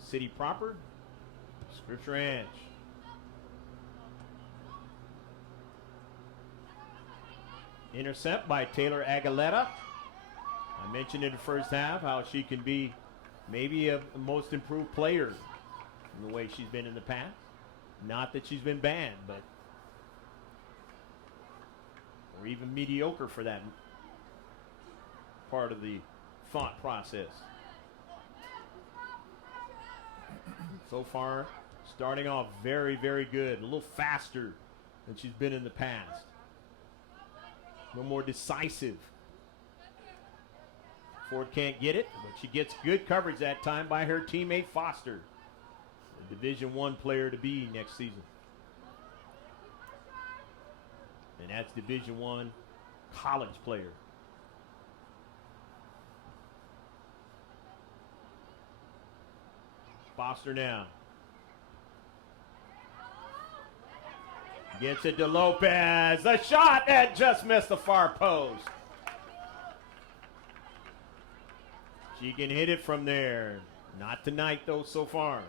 City proper, Scripps Ranch. Intercept by Taylor Aguilera. I mentioned in the first half how she can be maybe a most improved player in the way she's been in the past. Not that she's been bad, but or even mediocre for that part of the thought process. So far, starting off very, very good. A little faster than she's been in the past. A little more decisive. Ford can't get it, but she gets good coverage that time by her teammate Foster, a Division I player to be next season. And that's Division I college player. Foster now. Gets it to Lopez. The shot and just missed the far post. She can hit it from there. Not tonight, though, so far.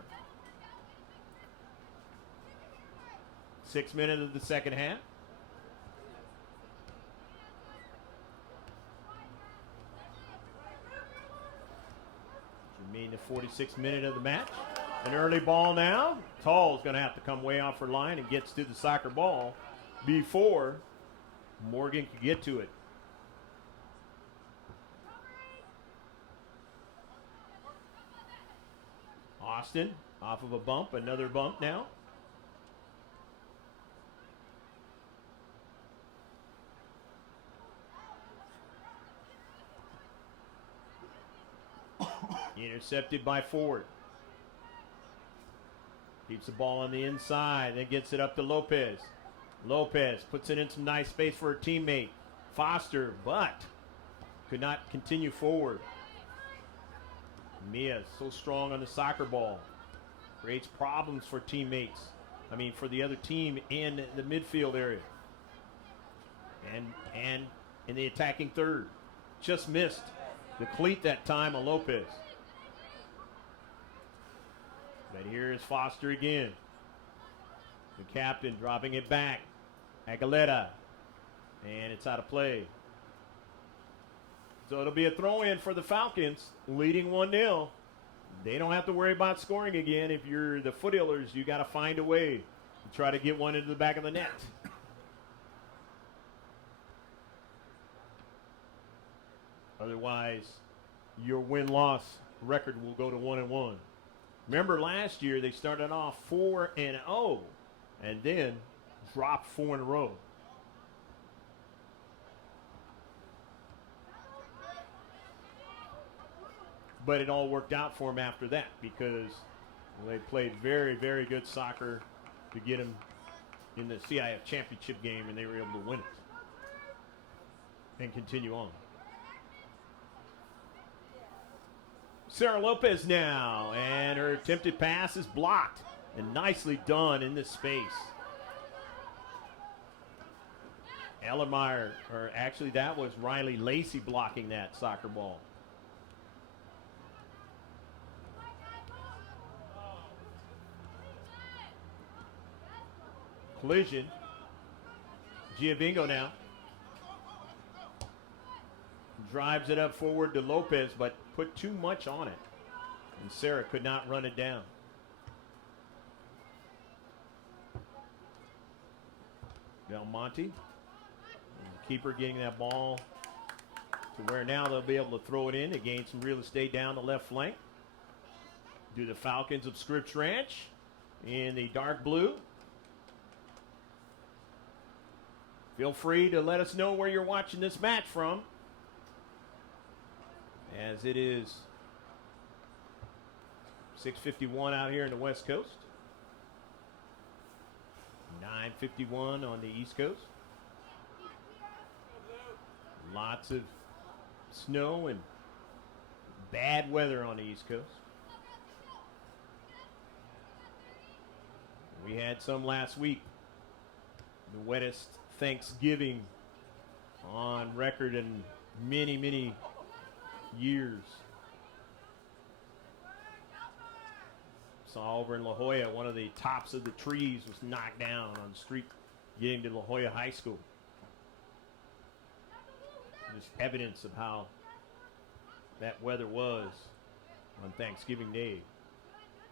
6 minutes of the second half. Remain the 46th minute of the match. An early ball now. Tall's going to have to come way off her line and gets to the soccer ball before Morgan can get to it. Austin off of a bump, another bump now. Intercepted by Ford. Keeps the ball on the inside, then gets it up to Lopez. Lopez puts it in some nice space for her teammate, Foster, but could not continue forward. Mia so strong on the soccer ball. Creates problems for teammates. For the other team in the midfield area. And in the attacking third. Just missed the cleat that time on Lopez. But here is Foster again. The captain dropping it back. Aguilera. And it's out of play. So it'll be a throw-in for the Falcons, leading 1-0. They don't have to worry about scoring again. If you're the Foothillers, you got to find a way to try to get one into the back of the net. Otherwise, your win-loss record will go to 1-1. Remember last year they started off 4-0 and then dropped 4 in a row. But it all worked out for them after that because they played very, very good soccer to get them in the C.I.F championship game, and they were able to win it and continue on. Sarah Lopez now, and her attempted pass is blocked, and nicely done in this space. Ellermeyer, or actually that was Riley Lacey blocking that soccer ball. Collision. Giovingo now. Drives it up forward to Lopez, but put too much on it. And Sarah could not run it down. Del Monte. And the keeper getting that ball to where now they'll be able to throw it in to gain some real estate down the left flank. Do the Falcons of Scripps Ranch in the dark blue. Feel free to let us know where you're watching this match from, as it is 6:51 out here in the West Coast, 9:51 on the East Coast. Lots of snow and bad weather on the East Coast. We had some last week. The wettest Thanksgiving on record in many, many years. Saw over in La Jolla, one of the tops of the trees was knocked down on the street getting to La Jolla High School. Just evidence of how that weather was on Thanksgiving Day,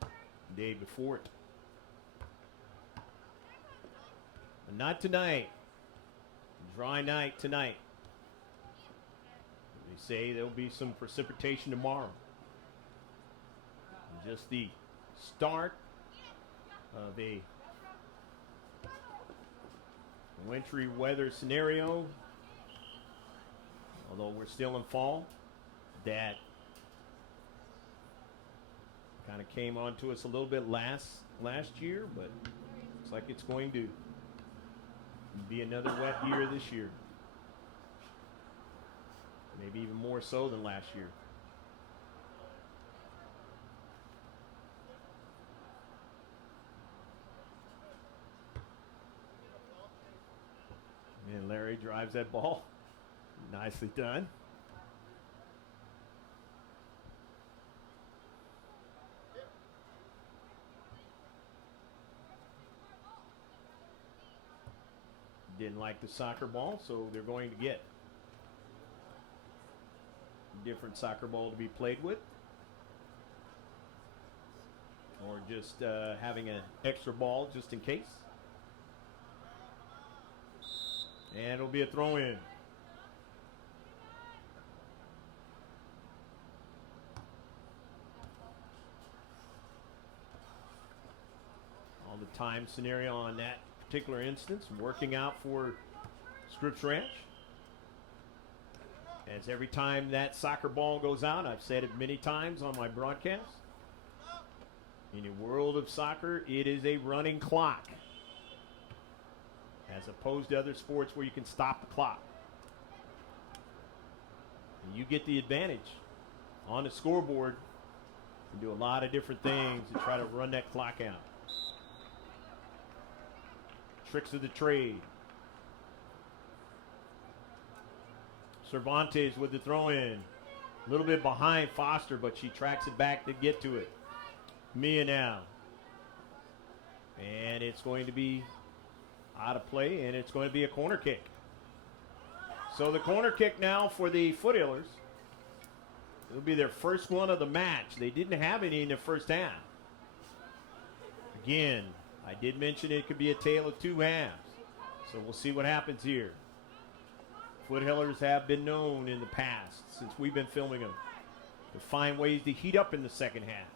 the day before it. But not tonight. Dry night tonight. They say there'll be some precipitation tomorrow. And just the start of a wintry weather scenario, although we're still in fall, that kind of came onto us a little bit last year, but looks like it's going to be another wet year this year. Maybe even more so than last year. And Larry drives that ball. Nicely done. Didn't like the soccer ball, so they're going to get a different soccer ball to be played with. Or just having an extra ball just in case. And it'll be a throw-in. All the time scenario on that particular instance working out for Scripps Ranch. As every time that soccer ball goes out, I've said it many times on my broadcast, in the world of soccer, it is a running clock, as opposed to other sports where you can stop the clock. And you get the advantage on the scoreboard and do a lot of different things to try to run that clock out. Tricks of the trade. Cervantes with the throw-in. A little bit behind Foster, but she tracks it back to get to it. Mia now. And it's going to be out of play, and it's going to be a corner kick. So the corner kick now for the Foothillers. It'll be their first one of the match. They didn't have any in the first half. Again, I did mention it could be a tale of two halves. So we'll see what happens here. Foothillers have been known in the past, since we've been filming them, to find ways to heat up in the second half.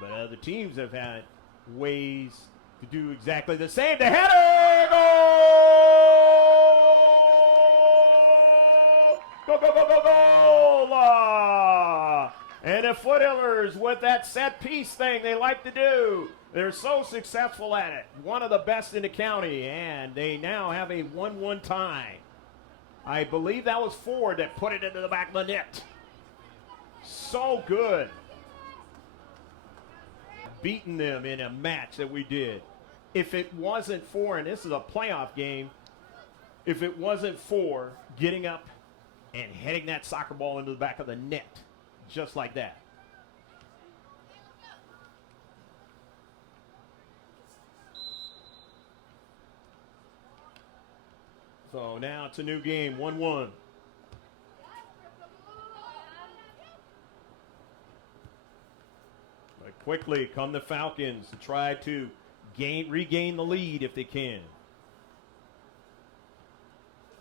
But other teams have had ways to do exactly the same. The header! Goal! Go, go, go, go, goal! And the Foothillers, with that set piece thing they like to do, they're so successful at it. One of the best in the county, and they now have a 1-1 tie. I believe that was Ford that put it into the back of the net. So good. Beating them in a match that we did. If it wasn't for, and this is a playoff game, if it wasn't for getting up and heading that soccer ball into the back of the net, just like that. So now it's a new game, 1-1. But quickly come the Falcons to try to regain the lead if they can.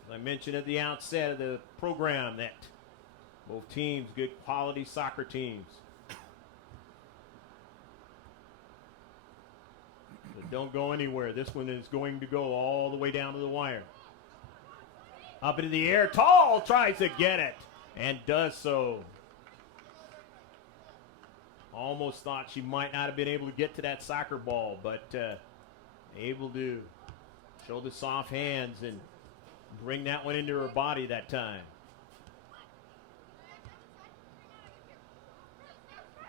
As I mentioned at the outset of the program, that both teams, good quality soccer teams. But don't go anywhere. This one is going to go all the way down to the wire. Up into the air, Tall tries to get it and does so. Almost thought she might not have been able to get to that soccer ball, but able to show the soft hands and bring that one into her body that time.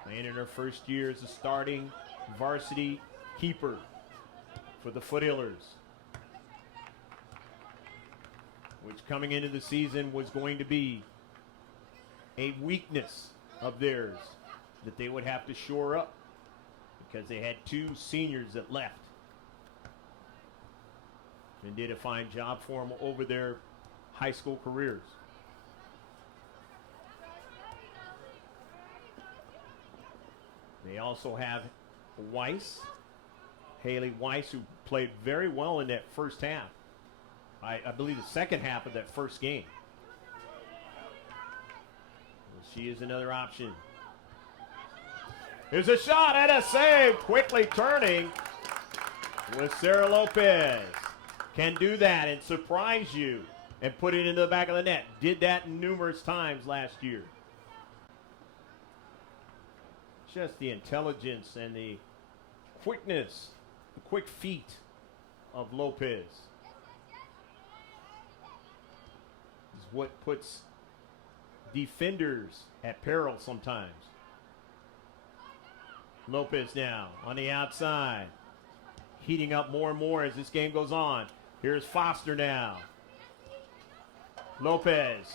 Playing in her first year as a starting varsity keeper for the Foothillers, which coming into the season was going to be a weakness of theirs that they would have to shore up because they had two seniors that left and did a fine job for them over their high school careers. They also have Weiss, Haley Weiss, who played very well in that first half. I believe the second half of that first game. She is another option. Here's a shot and a save. Quickly turning with Sarah Lopez. Can do that and surprise you and put it into the back of the net. Did that numerous times last year. Just the intelligence and the quickness, the quick feet of Lopez is what puts defenders at peril sometimes. Lopez now on the outside, heating up more and more as this game goes on. Here's Foster now. Lopez,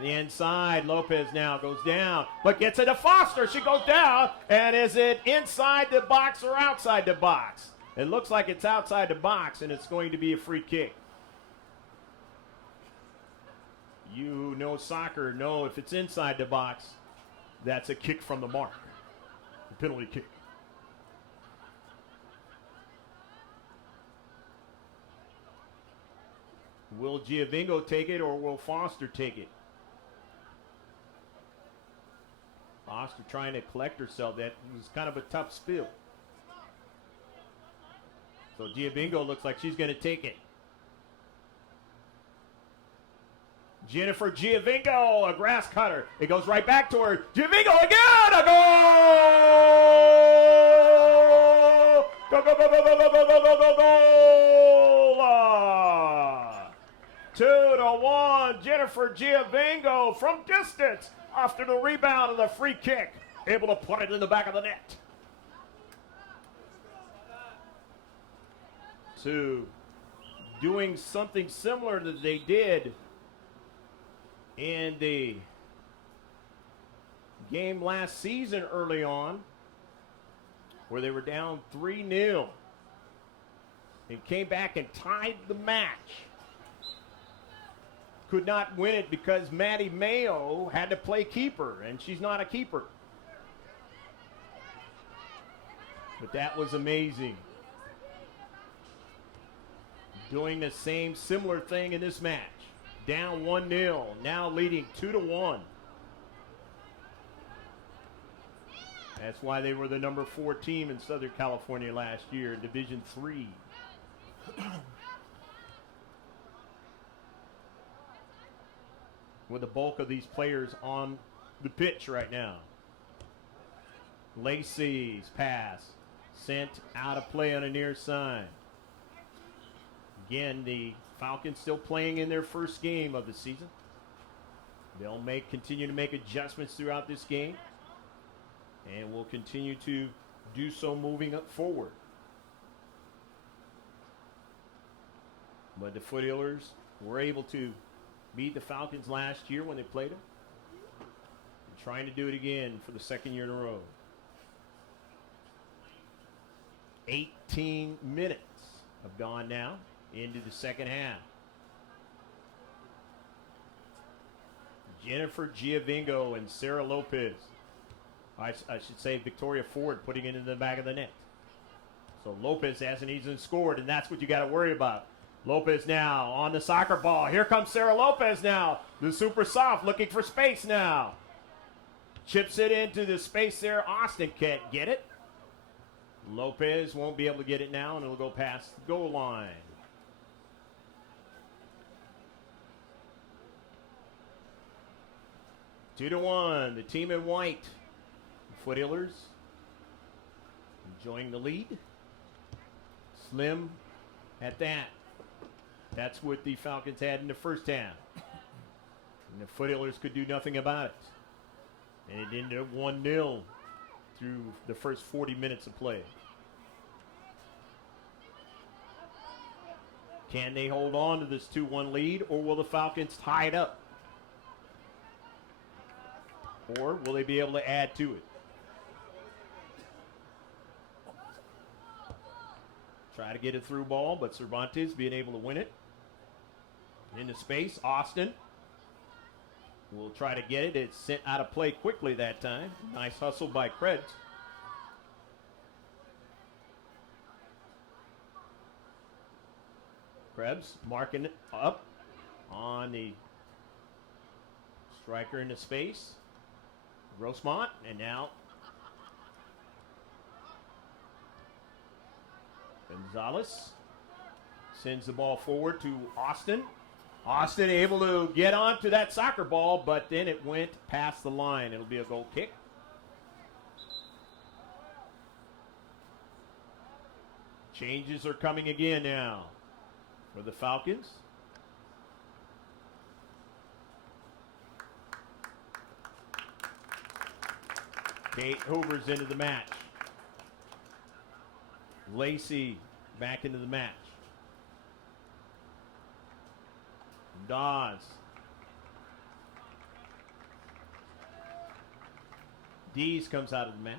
the inside. Lopez now goes down, but gets it to Foster. She goes down, and is it inside the box or outside the box? It looks like it's outside the box, and it's going to be a free kick. You who know soccer know if it's inside the box, that's a kick from the mark. A penalty kick. Will Giovingo take it or will Foster take it? Foster trying to collect herself. That was kind of a tough spill. So Giovingo looks like she's going to take it. Jennifer Giovinco, a grass cutter. It goes right back to her. Giovinco again, a goal! Go, go, go, go, go, go, go, go, go, go, goal! 2-1, Jennifer Giovinco from distance after the rebound of the free kick. Able to put it in the back of the net. 2, doing something similar that they did in the game last season early on, where they were down 3-0 and came back and tied the match. Could not win it because Maddie Mayo had to play keeper, and she's not a keeper. But that was amazing. Doing the same similar thing in this match. Down 1-0, now leading 2-1. That's why they were the number 4 team in Southern California last year, Division III. With the bulk of these players on the pitch right now. Lacey's pass sent out of play on a near side. Again, the Falcons still playing in their first game of the season. They'll continue to make adjustments throughout this game, and will continue to do so moving up forward. But the Foothillers were able to beat the Falcons last year when they played them. And trying to do it again for the second year in a row. 18 minutes have gone now into the second half. Jennifer Giovinco and Sarah Lopez. I should say Victoria Ford putting it in the back of the net. So Lopez hasn't even scored, and that's what you got to worry about. Lopez now on the soccer ball. Here comes Sarah Lopez now. The super soft looking for space now. Chips it into the space there. Austin can't get it. Lopez won't be able to get it now, and it'll go past the goal line. Two to one, the team in white. The Foothillers enjoying the lead. Slim at that. That's what the Falcons had in the first half. And the Foothillers could do nothing about it. And it ended up 1-0 through the first 40 minutes of play. Can they hold on to this 2-1 lead, or will the Falcons tie it up? Or will they be able to add to it? Try to get a through ball, but Cervantes being able to win it. Into space, Austin will try to get it. It's sent out of play quickly that time. Nice hustle by Krebs. Krebs marking it up on the striker into space. Grossmont, and now Gonzalez sends the ball forward to Austin. Austin able to get onto that soccer ball, but then it went past the line. It'll be a goal kick. Changes are coming again now for the Falcons. Kate Hoover's into the match. Lacey back into the match. Dawes. Dees comes out of the match.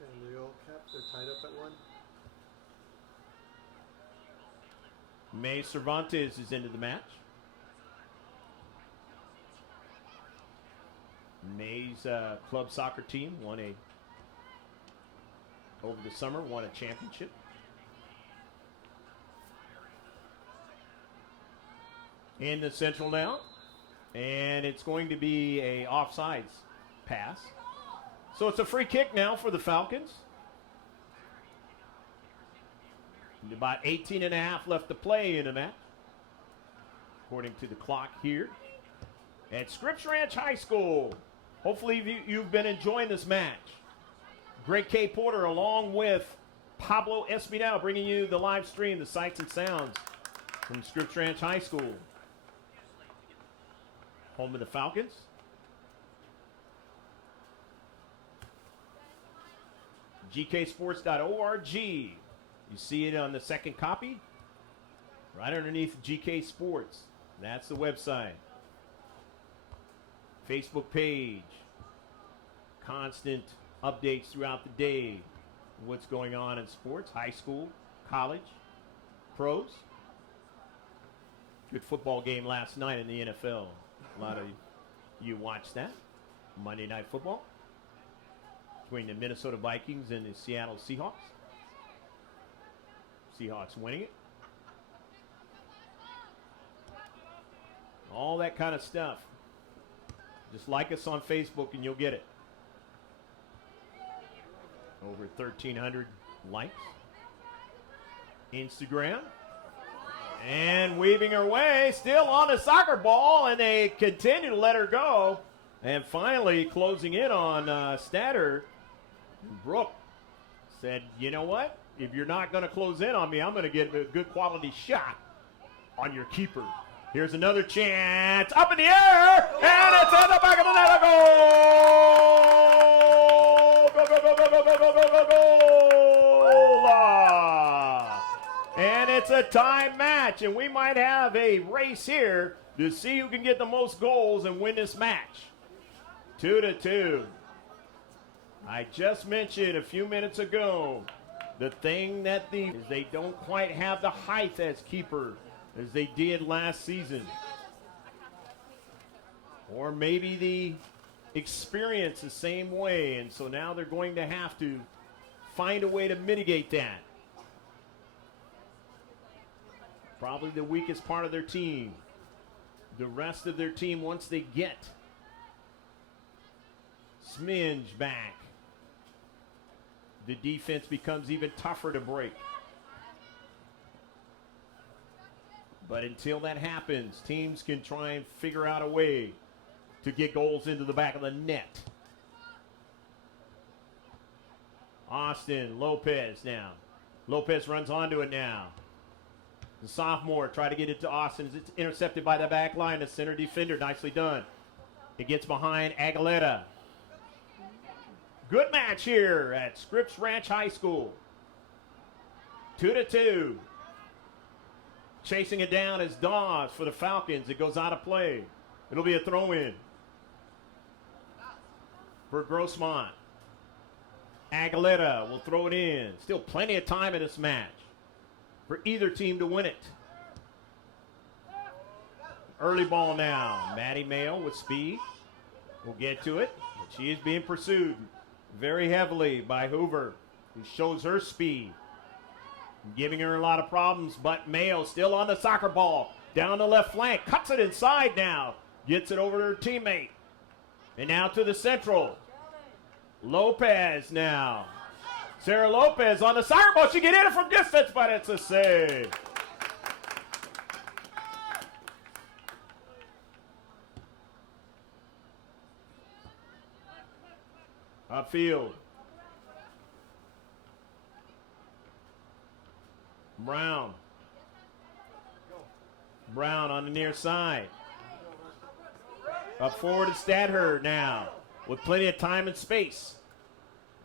And the old cap, they're tied up at 1. May Cervantes is into the match. May's club soccer team won over the summer, won a championship. In the central now, and it's going to be a offsides pass. So it's a free kick now for the Falcons. About 18 and a half left to play in the match, according to the clock here at Scripps Ranch High School. Hopefully you've been enjoying this match. Greg K. Porter along with Pablo Espinal bringing you the live stream, the sights and sounds from Scripps Ranch High School. Home of the Falcons. GKsports.org. You see it on the second copy, right underneath GK Sports. That's the website. Facebook page. Constant updates throughout the day. What's going on in sports, high school, college, pros. Good football game last night in the NFL. A lot of you watched that. Monday Night Football between the Minnesota Vikings and the Seattle Seahawks. Seahawks winning it. All that kind of stuff. Just like us on Facebook and you'll get it. Over 1,300 likes. Instagram. And weaving her way, still on the soccer ball, and they continue to let her go. And finally, closing in on Statter, Brooke said, you know what? If you're not going to close in on me, I'm going to get a good quality shot on your keeper. Here's another chance. Up in the air, and it's at the back of the net. A goal! Go, go, go, go, go, go, go, go, go, go! And it's a tie match, and we might have a race here to see who can get the most goals and win this match. 2-2. I just mentioned a few minutes ago the thing that is they don't quite have the height as keeper as they did last season. Or maybe the experience the same way, and so now they're going to have to find a way to mitigate that. Probably the weakest part of their team. The rest of their team, once they get Sminge back, the defense becomes even tougher to break. But until that happens, teams can try and figure out a way to get goals into the back of the net. Austin Lopez now. Lopez runs onto it now. The sophomore try to get it to Austin. It's intercepted by the back line. The center defender, nicely done. It gets behind Aguilera. Good match here at Scripps Ranch High School. 2-2. Chasing it down is Dawes for the Falcons. It goes out of play. It'll be a throw-in for Grossmont. Aguilera will throw it in. Still plenty of time in this match for either team to win it. Early ball now. Maddie Mayo with speed. We'll get to it. But she is being pursued very heavily by Hoover, who shows her speed, giving her a lot of problems. But Mayo still on the soccer ball. Down the left flank. Cuts it inside now. Gets it over to her teammate. And now to the central. Lopez now. Sarah Lopez on the soccer ball. She can hit it from distance, but it's a save. Upfield. Brown. Brown on the near side. Up forward to Stadher now with plenty of time and space.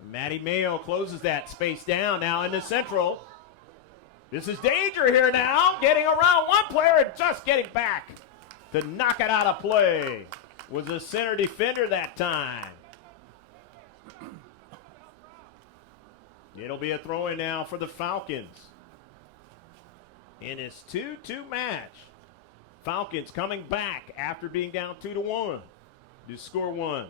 Maddie Mayo closes that space down now in the central. This is danger here now. Getting around one player and just getting back to knock it out of play. Was the center defender that time. It'll be a throw-in now for the Falcons. In this 2-2 match. Falcons coming back after being down 2-1 to score one.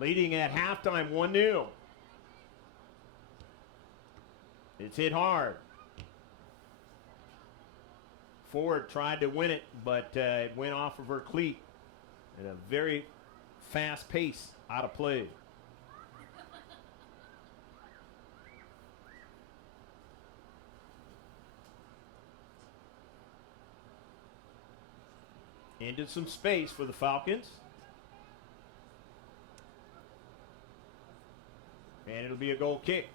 Leading at halftime 1-0. It's hit hard. Ford tried to win it, but it went off of her cleat at a very fast pace out of play. Into some space for the Falcons. And it'll be a goal kick.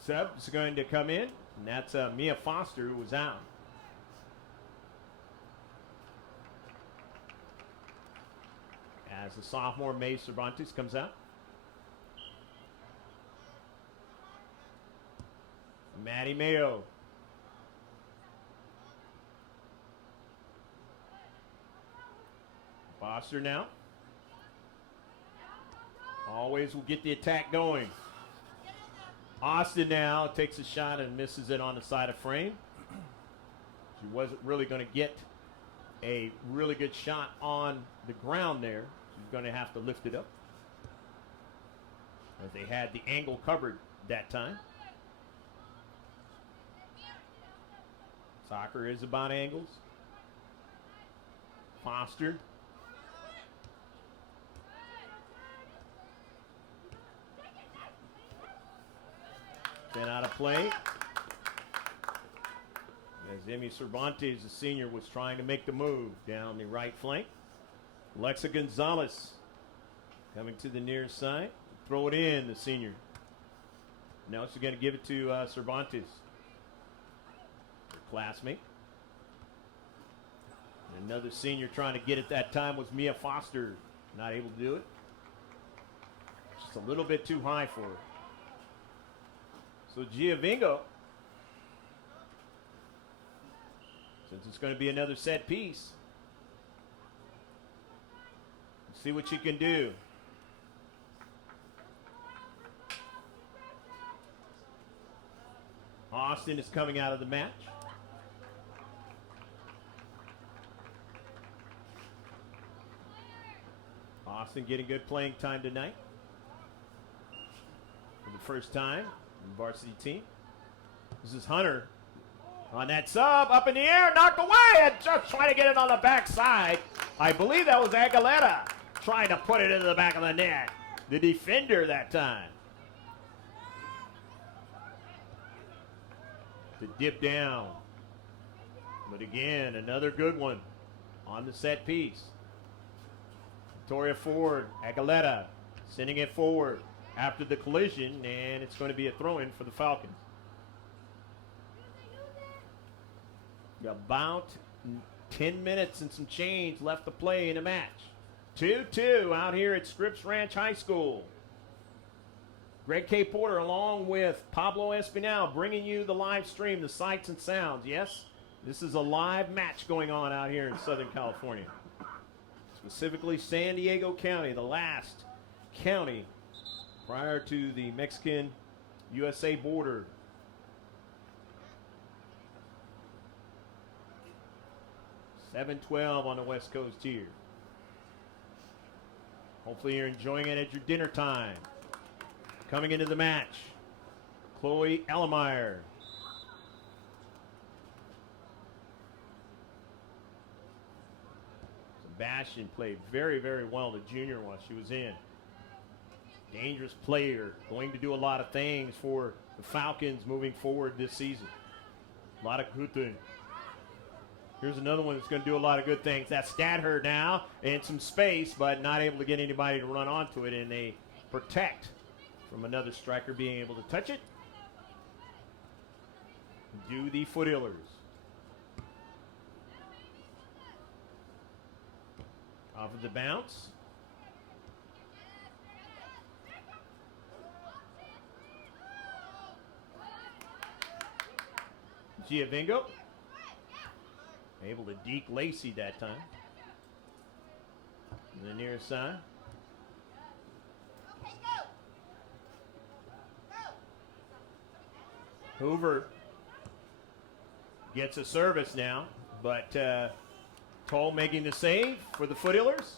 Sub is going to come in, and that's Mia Foster, who was out. As the sophomore May Cervantes comes out. Maddie Mayo. Foster now. Always will get the attack going. Austin now takes a shot and misses it on the side of frame. She wasn't really going to get a really good shot on the ground there. She's going to have to lift it up. As they had the angle covered that time. Soccer is about angles. Foster. Been out of play. As Emmy Cervantes, the senior, was trying to make the move down the right flank. Alexa Gonzalez coming to the near side. Throw it in, the senior. Now she's going to give it to Cervantes, her classmate. And another senior trying to get it that time was Mia Foster. Not able to do it. Just a little bit too high for her. So Giovingo, since it's going to be another set piece, let's see what she can do. Austin is coming out of the match. Austin getting good playing time tonight for the first time. Varsity team. This is Hunter on that sub, up in the air, knocked away, and just trying to get it on the backside. I believe that was Aguilera trying to put it into the back of the net. The defender that time. To dip down. But again, another good one on the set piece. Victoria Ford, Aguilera sending it forward after the collision, and it's going to be a throw-in for the Falcons. About 10 minutes and some change left to play in the match. 2-2 out here at Scripps Ranch High School. Greg K. Porter along with Pablo Espinal bringing you the live stream, the sights and sounds. Yes, this is a live match going on out here in Southern California. Specifically San Diego County, the last county prior to the Mexican-USA border. $7-12 on the West Coast here. Hopefully you're enjoying it at your dinner time. Coming into the match, Chloe Ellemeyer. Sebastian played very, very well, the junior while she was in. Dangerous player, going to do a lot of things for the Falcons moving forward this season. A lot of good things. Here's another one that's going to do a lot of good things. That's Stadher now in some space, but not able to get anybody to run onto it, and they protect from another striker being able to touch it. Do the Foothillers. Off of the bounce. Giovingo able to deke Lacey that time. On the near side. Hoover gets a service now, but Toll making the save for the Foothillers.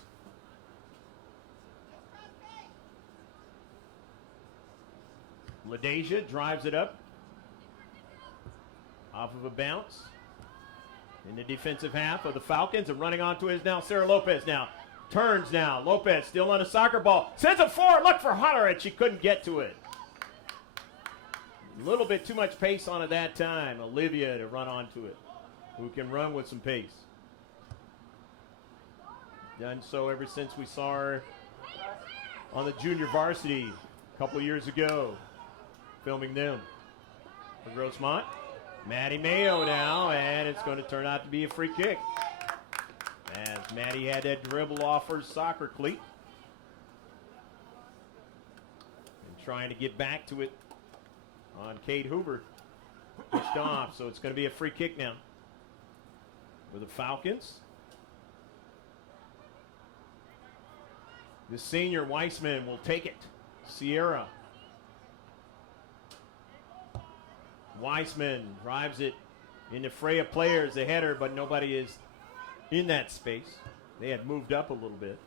LaDeja drives it up off of a bounce in the defensive half of the Falcons, and running onto it is now Sarah Lopez now. Turns now. Lopez still on a soccer ball. Sends it forward. Look for Hunter, and she couldn't get to it. A little bit too much pace on it that time. Olivia to run onto it, who can run with some pace. Done so ever since we saw her on the junior varsity a couple years ago, filming them for Grossmont. Maddie Mayo now, and it's going to turn out to be a free kick, as Maddie had that dribble off her soccer cleat and trying to get back to it on Kate Hoover. Pushed off, so it's going to be a free kick now for the Falcons. The senior Weissman will take it. Sierra. Weissman drives it in the fray of players. The header, but nobody is in that space. They had moved up a little bit.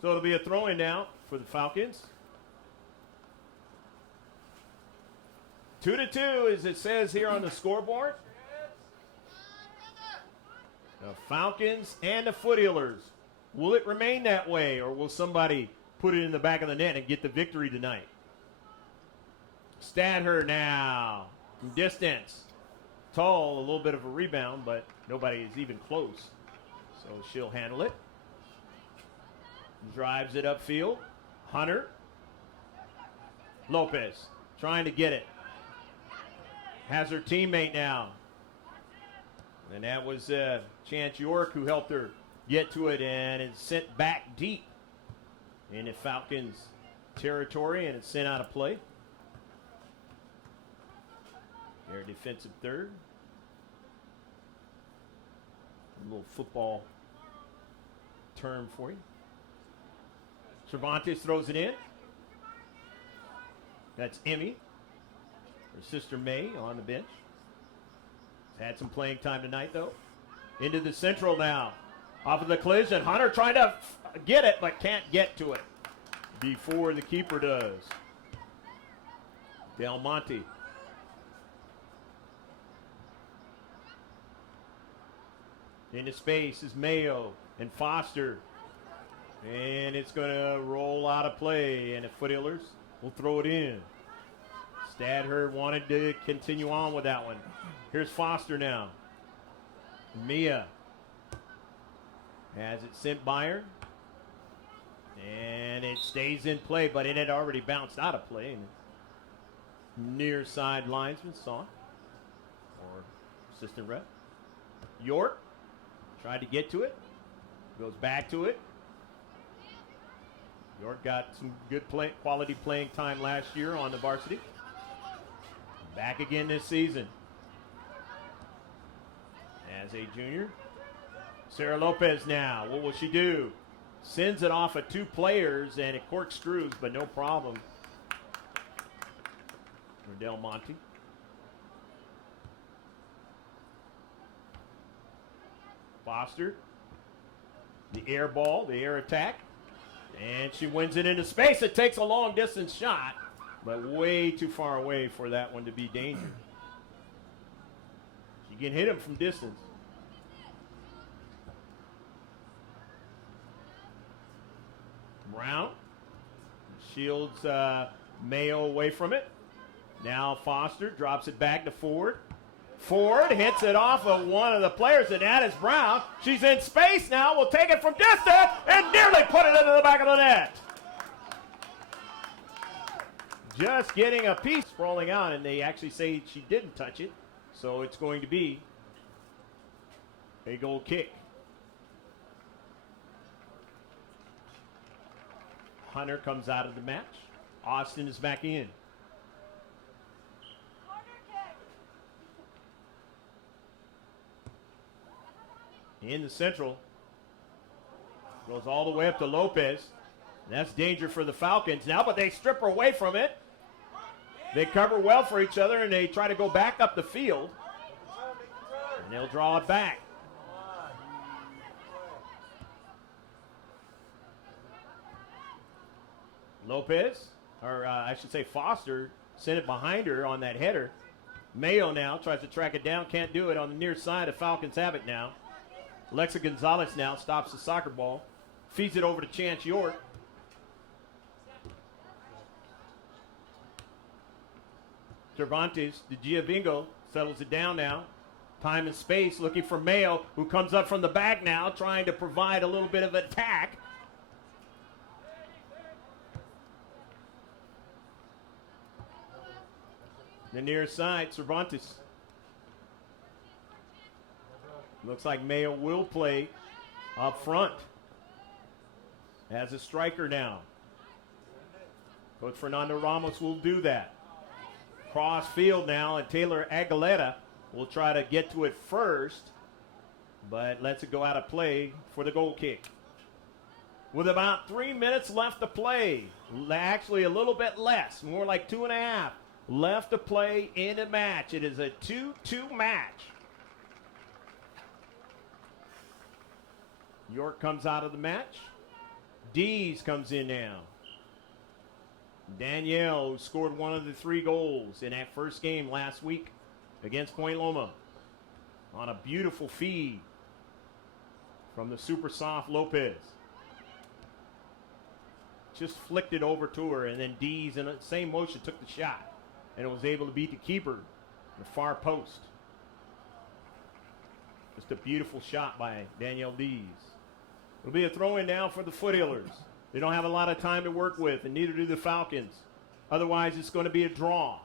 So it'll be a throw-in now for the Falcons. 2-2, as it says here on the scoreboard. The Falcons and the Foothillers. Will it remain that way, or will somebody put it in the back of the net and get the victory tonight? Stadher now from distance. Tall, a little bit of a rebound, but nobody is even close. So she'll handle it. Drives it upfield. Hunter. Lopez trying to get it. Has her teammate now. And that was Chance York who helped her get to it, and it's sent back deep into Falcons territory, and it's sent out of play. Their defensive third. A little football term for you. Cervantes throws it in. That's Emmy. Her sister May on the bench. Had some playing time tonight, though. Into the central now. Off of the collision. Hunter trying to get it, but can't get to it before the keeper does. Del Monte. Into space is Mayo and Foster. And it's going to roll out of play, and the Foothillers will throw it in. Stadher wanted to continue on with that one. Here's Foster now. Mia has it sent by her. And it stays in play, but it had already bounced out of play. And near side linesman saw it. Or assistant ref. York tried to get to it. Goes back to it. York got some good quality playing time last year on the varsity. Back again this season as a junior. Sarah Lopez now. What will she do? Sends it off of two players, and it corkscrews, but no problem for Del Monte. Foster. The air ball, the air attack. And she wins it into space. It takes a long distance shot, but way too far away for that one to be dangerous. She can hit him from distance. Brown shields Mayo away from it. Now Foster drops it back to Ford. Ford hits it off of one of the players, and that is Brown. She's in space now. Will take it from distance and nearly put it into the back of the net. Just getting a piece rolling out, and they actually say she didn't touch it, so it's going to be a goal kick. Hunter comes out of the match. Austin is back in. In the central. Goes all the way up to Lopez. That's danger for the Falcons now, but they strip her away from it. They cover well for each other, and they try to go back up the field. And they'll draw it back. Lopez, or I should say Foster, sent it behind her on that header. Mayo now tries to track it down, can't do it on the near side. The Falcons have it now. Alexa Gonzalez now stops the soccer ball, feeds it over to Chance York. Cervantes, the Giovingo, settles it down now. Time and space, looking for Mayo, who comes up from the back now, trying to provide a little bit of attack. The near side, Cervantes. Looks like Mayo will play up front as a striker now. Coach Fernando Ramos will do that. Cross field now, and Taylor Aguilera will try to get to it first, but lets it go out of play for the goal kick. With about 3 minutes left to play, actually a little bit less, more like 2.5 left to play in the match. It is a 2-2 match. York comes out of the match. Dees comes in now. Danielle, who scored one of the 3 goals in that first game last week against Point Loma, on a beautiful feed from the super soft Lopez. Just flicked it over to her, and then Dees in the same motion took the shot and was able to beat the keeper, the far post. Just a beautiful shot by Danielle Dees. It'll be a throw-in now for the Foothillers. They don't have a lot of time to work with, and neither do the Falcons. Otherwise, it's going to be a draw.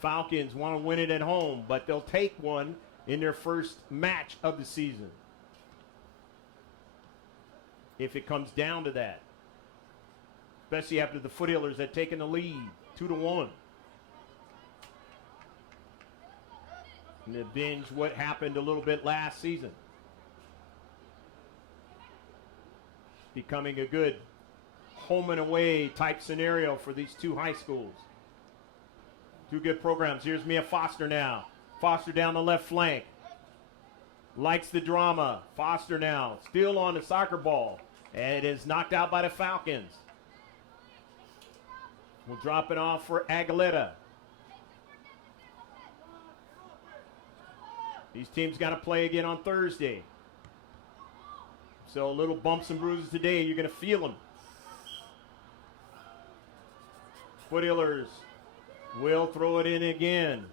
Falcons want to win it at home, but they'll take one in their first match of the season, if it comes down to that. Especially after the Foothillers had taken the lead, 2-1. And to binge what happened a little bit last season. Becoming a good home and away type scenario for these 2 high schools. 2 good programs. Here's Mia Foster now. Foster down the left flank. Likes the drama. Foster now still on the soccer ball. And it is knocked out by the Falcons. We'll drop it off for Aguilera. These teams got to play again on Thursday. So little bumps and bruises today. You're going to feel them. Foothillers will throw it in again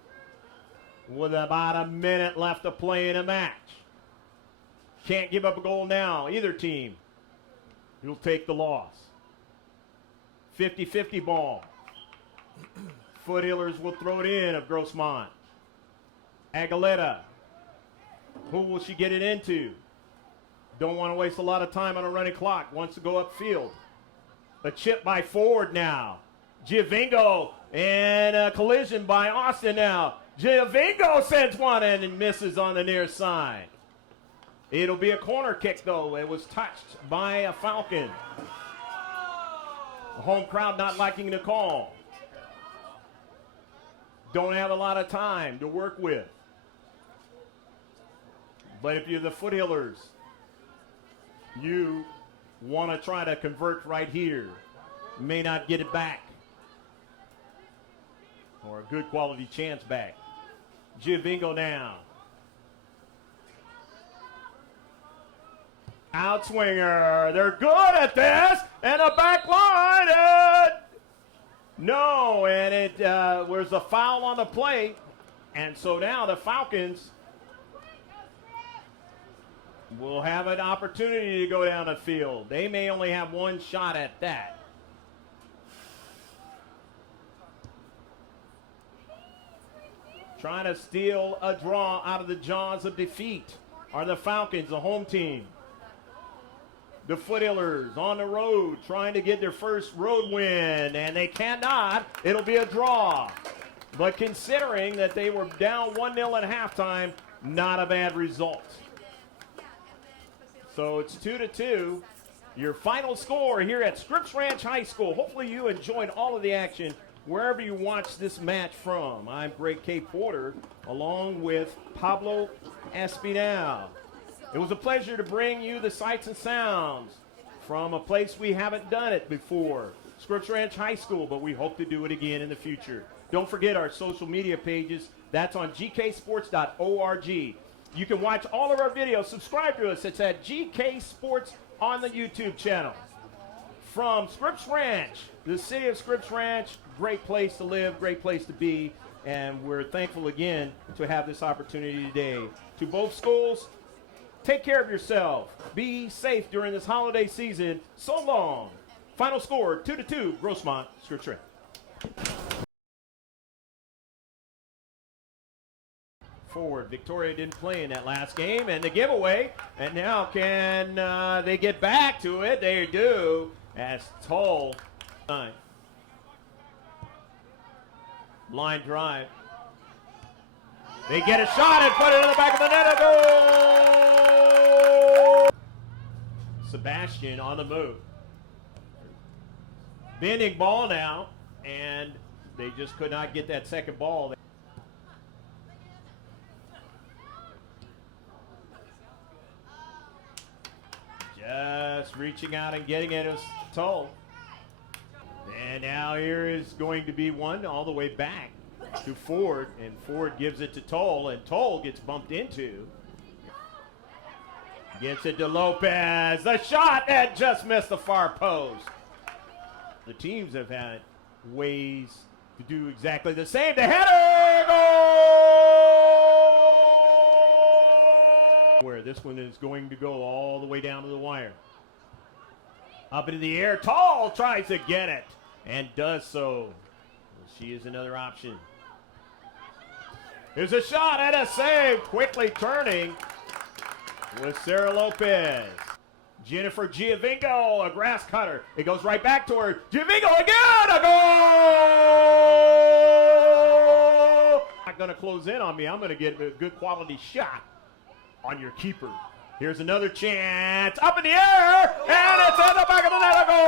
with about a minute left to play in a match. Can't give up a goal now, either team. You'll take the loss. 50-50 ball. Foothillers will throw it in of Grossmont. Aguilera. Who will she get it into? Don't want to waste a lot of time on a running clock. Wants to go upfield. A chip by Ford now. Giovingo, and a collision by Austin now. Giovingo sends one in and misses on the near side. It'll be a corner kick, though. It was touched by a Falcon. The home crowd not liking the call. Don't have a lot of time to work with. But if you're the Foothillers, you want to try to convert right here. May not get it back. Or a good quality chance back. Giovingo now. Outswinger. They're good at this. And a back line. No. And it was a foul on the play. And so now the Falcons will have an opportunity to go down the field. They may only have one shot at that. Trying to steal a draw out of the jaws of defeat are the Falcons, the home team. The Foothillers on the road trying to get their first road win, and they cannot. It'll be a draw. But considering that they were down 1-0 at halftime, not a bad result. So it's 2-2. Your final score here at Scripps Ranch High School. Hopefully you enjoyed all of the action wherever you watch this match from. I'm Greg K. Porter, along with Pablo Espinal. It was a pleasure to bring you the sights and sounds from a place we haven't done it before, Scripps Ranch High School, but we hope to do it again in the future. Don't forget our social media pages. That's on gksports.org. You can watch all of our videos. Subscribe to us. It's at GK Sports on the YouTube channel. From Scripps Ranch, the city of Scripps Ranch, great place to live, great place to be, and we're thankful again to have this opportunity today. To both schools, take care of yourself. Be safe during this holiday season. So long. Final score, 2-2, Grossmont, Scripps Ranch. Forward, Victoria didn't play in that last game, and the giveaway, and now can they get back to it? They do, as Toll. Line drive. They get a shot and put it in the back of the net, a goal! Sebastian on the move. Bending ball now, and they just could not get that second ball. Just reaching out and getting it was Toll. And now here is going to be one all the way back to Ford, and Ford gives it to Toll, and Toll gets bumped into. Gets it to Lopez. The shot and just missed the far post. The teams have had ways to do exactly the same. The header goal! Where this one is going to go all the way down to the wire. Up into the air, Toll tries to get it and does so. She is another option. Here's a shot and a save, quickly turning with Sarah Lopez. Jennifer Giovinco, a grass cutter. It goes right back to her. Giovinco again, a goal! Not going to close in on me. I'm going to get a good quality shot on your keeper. Here's another chance. Up in the air, and it's in the back of the net, a goal!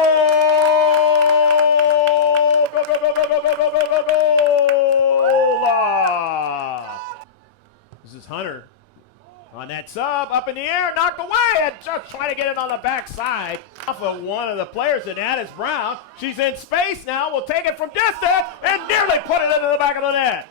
Go, go, go, go, go, go, go, go, go, go! This is Hunter. On that sub, up in the air, knocked away, and just trying to get it on the backside. Off of one of the players, and that is Brown. She's in space now, will take it from distance, and nearly put it into the back of the net.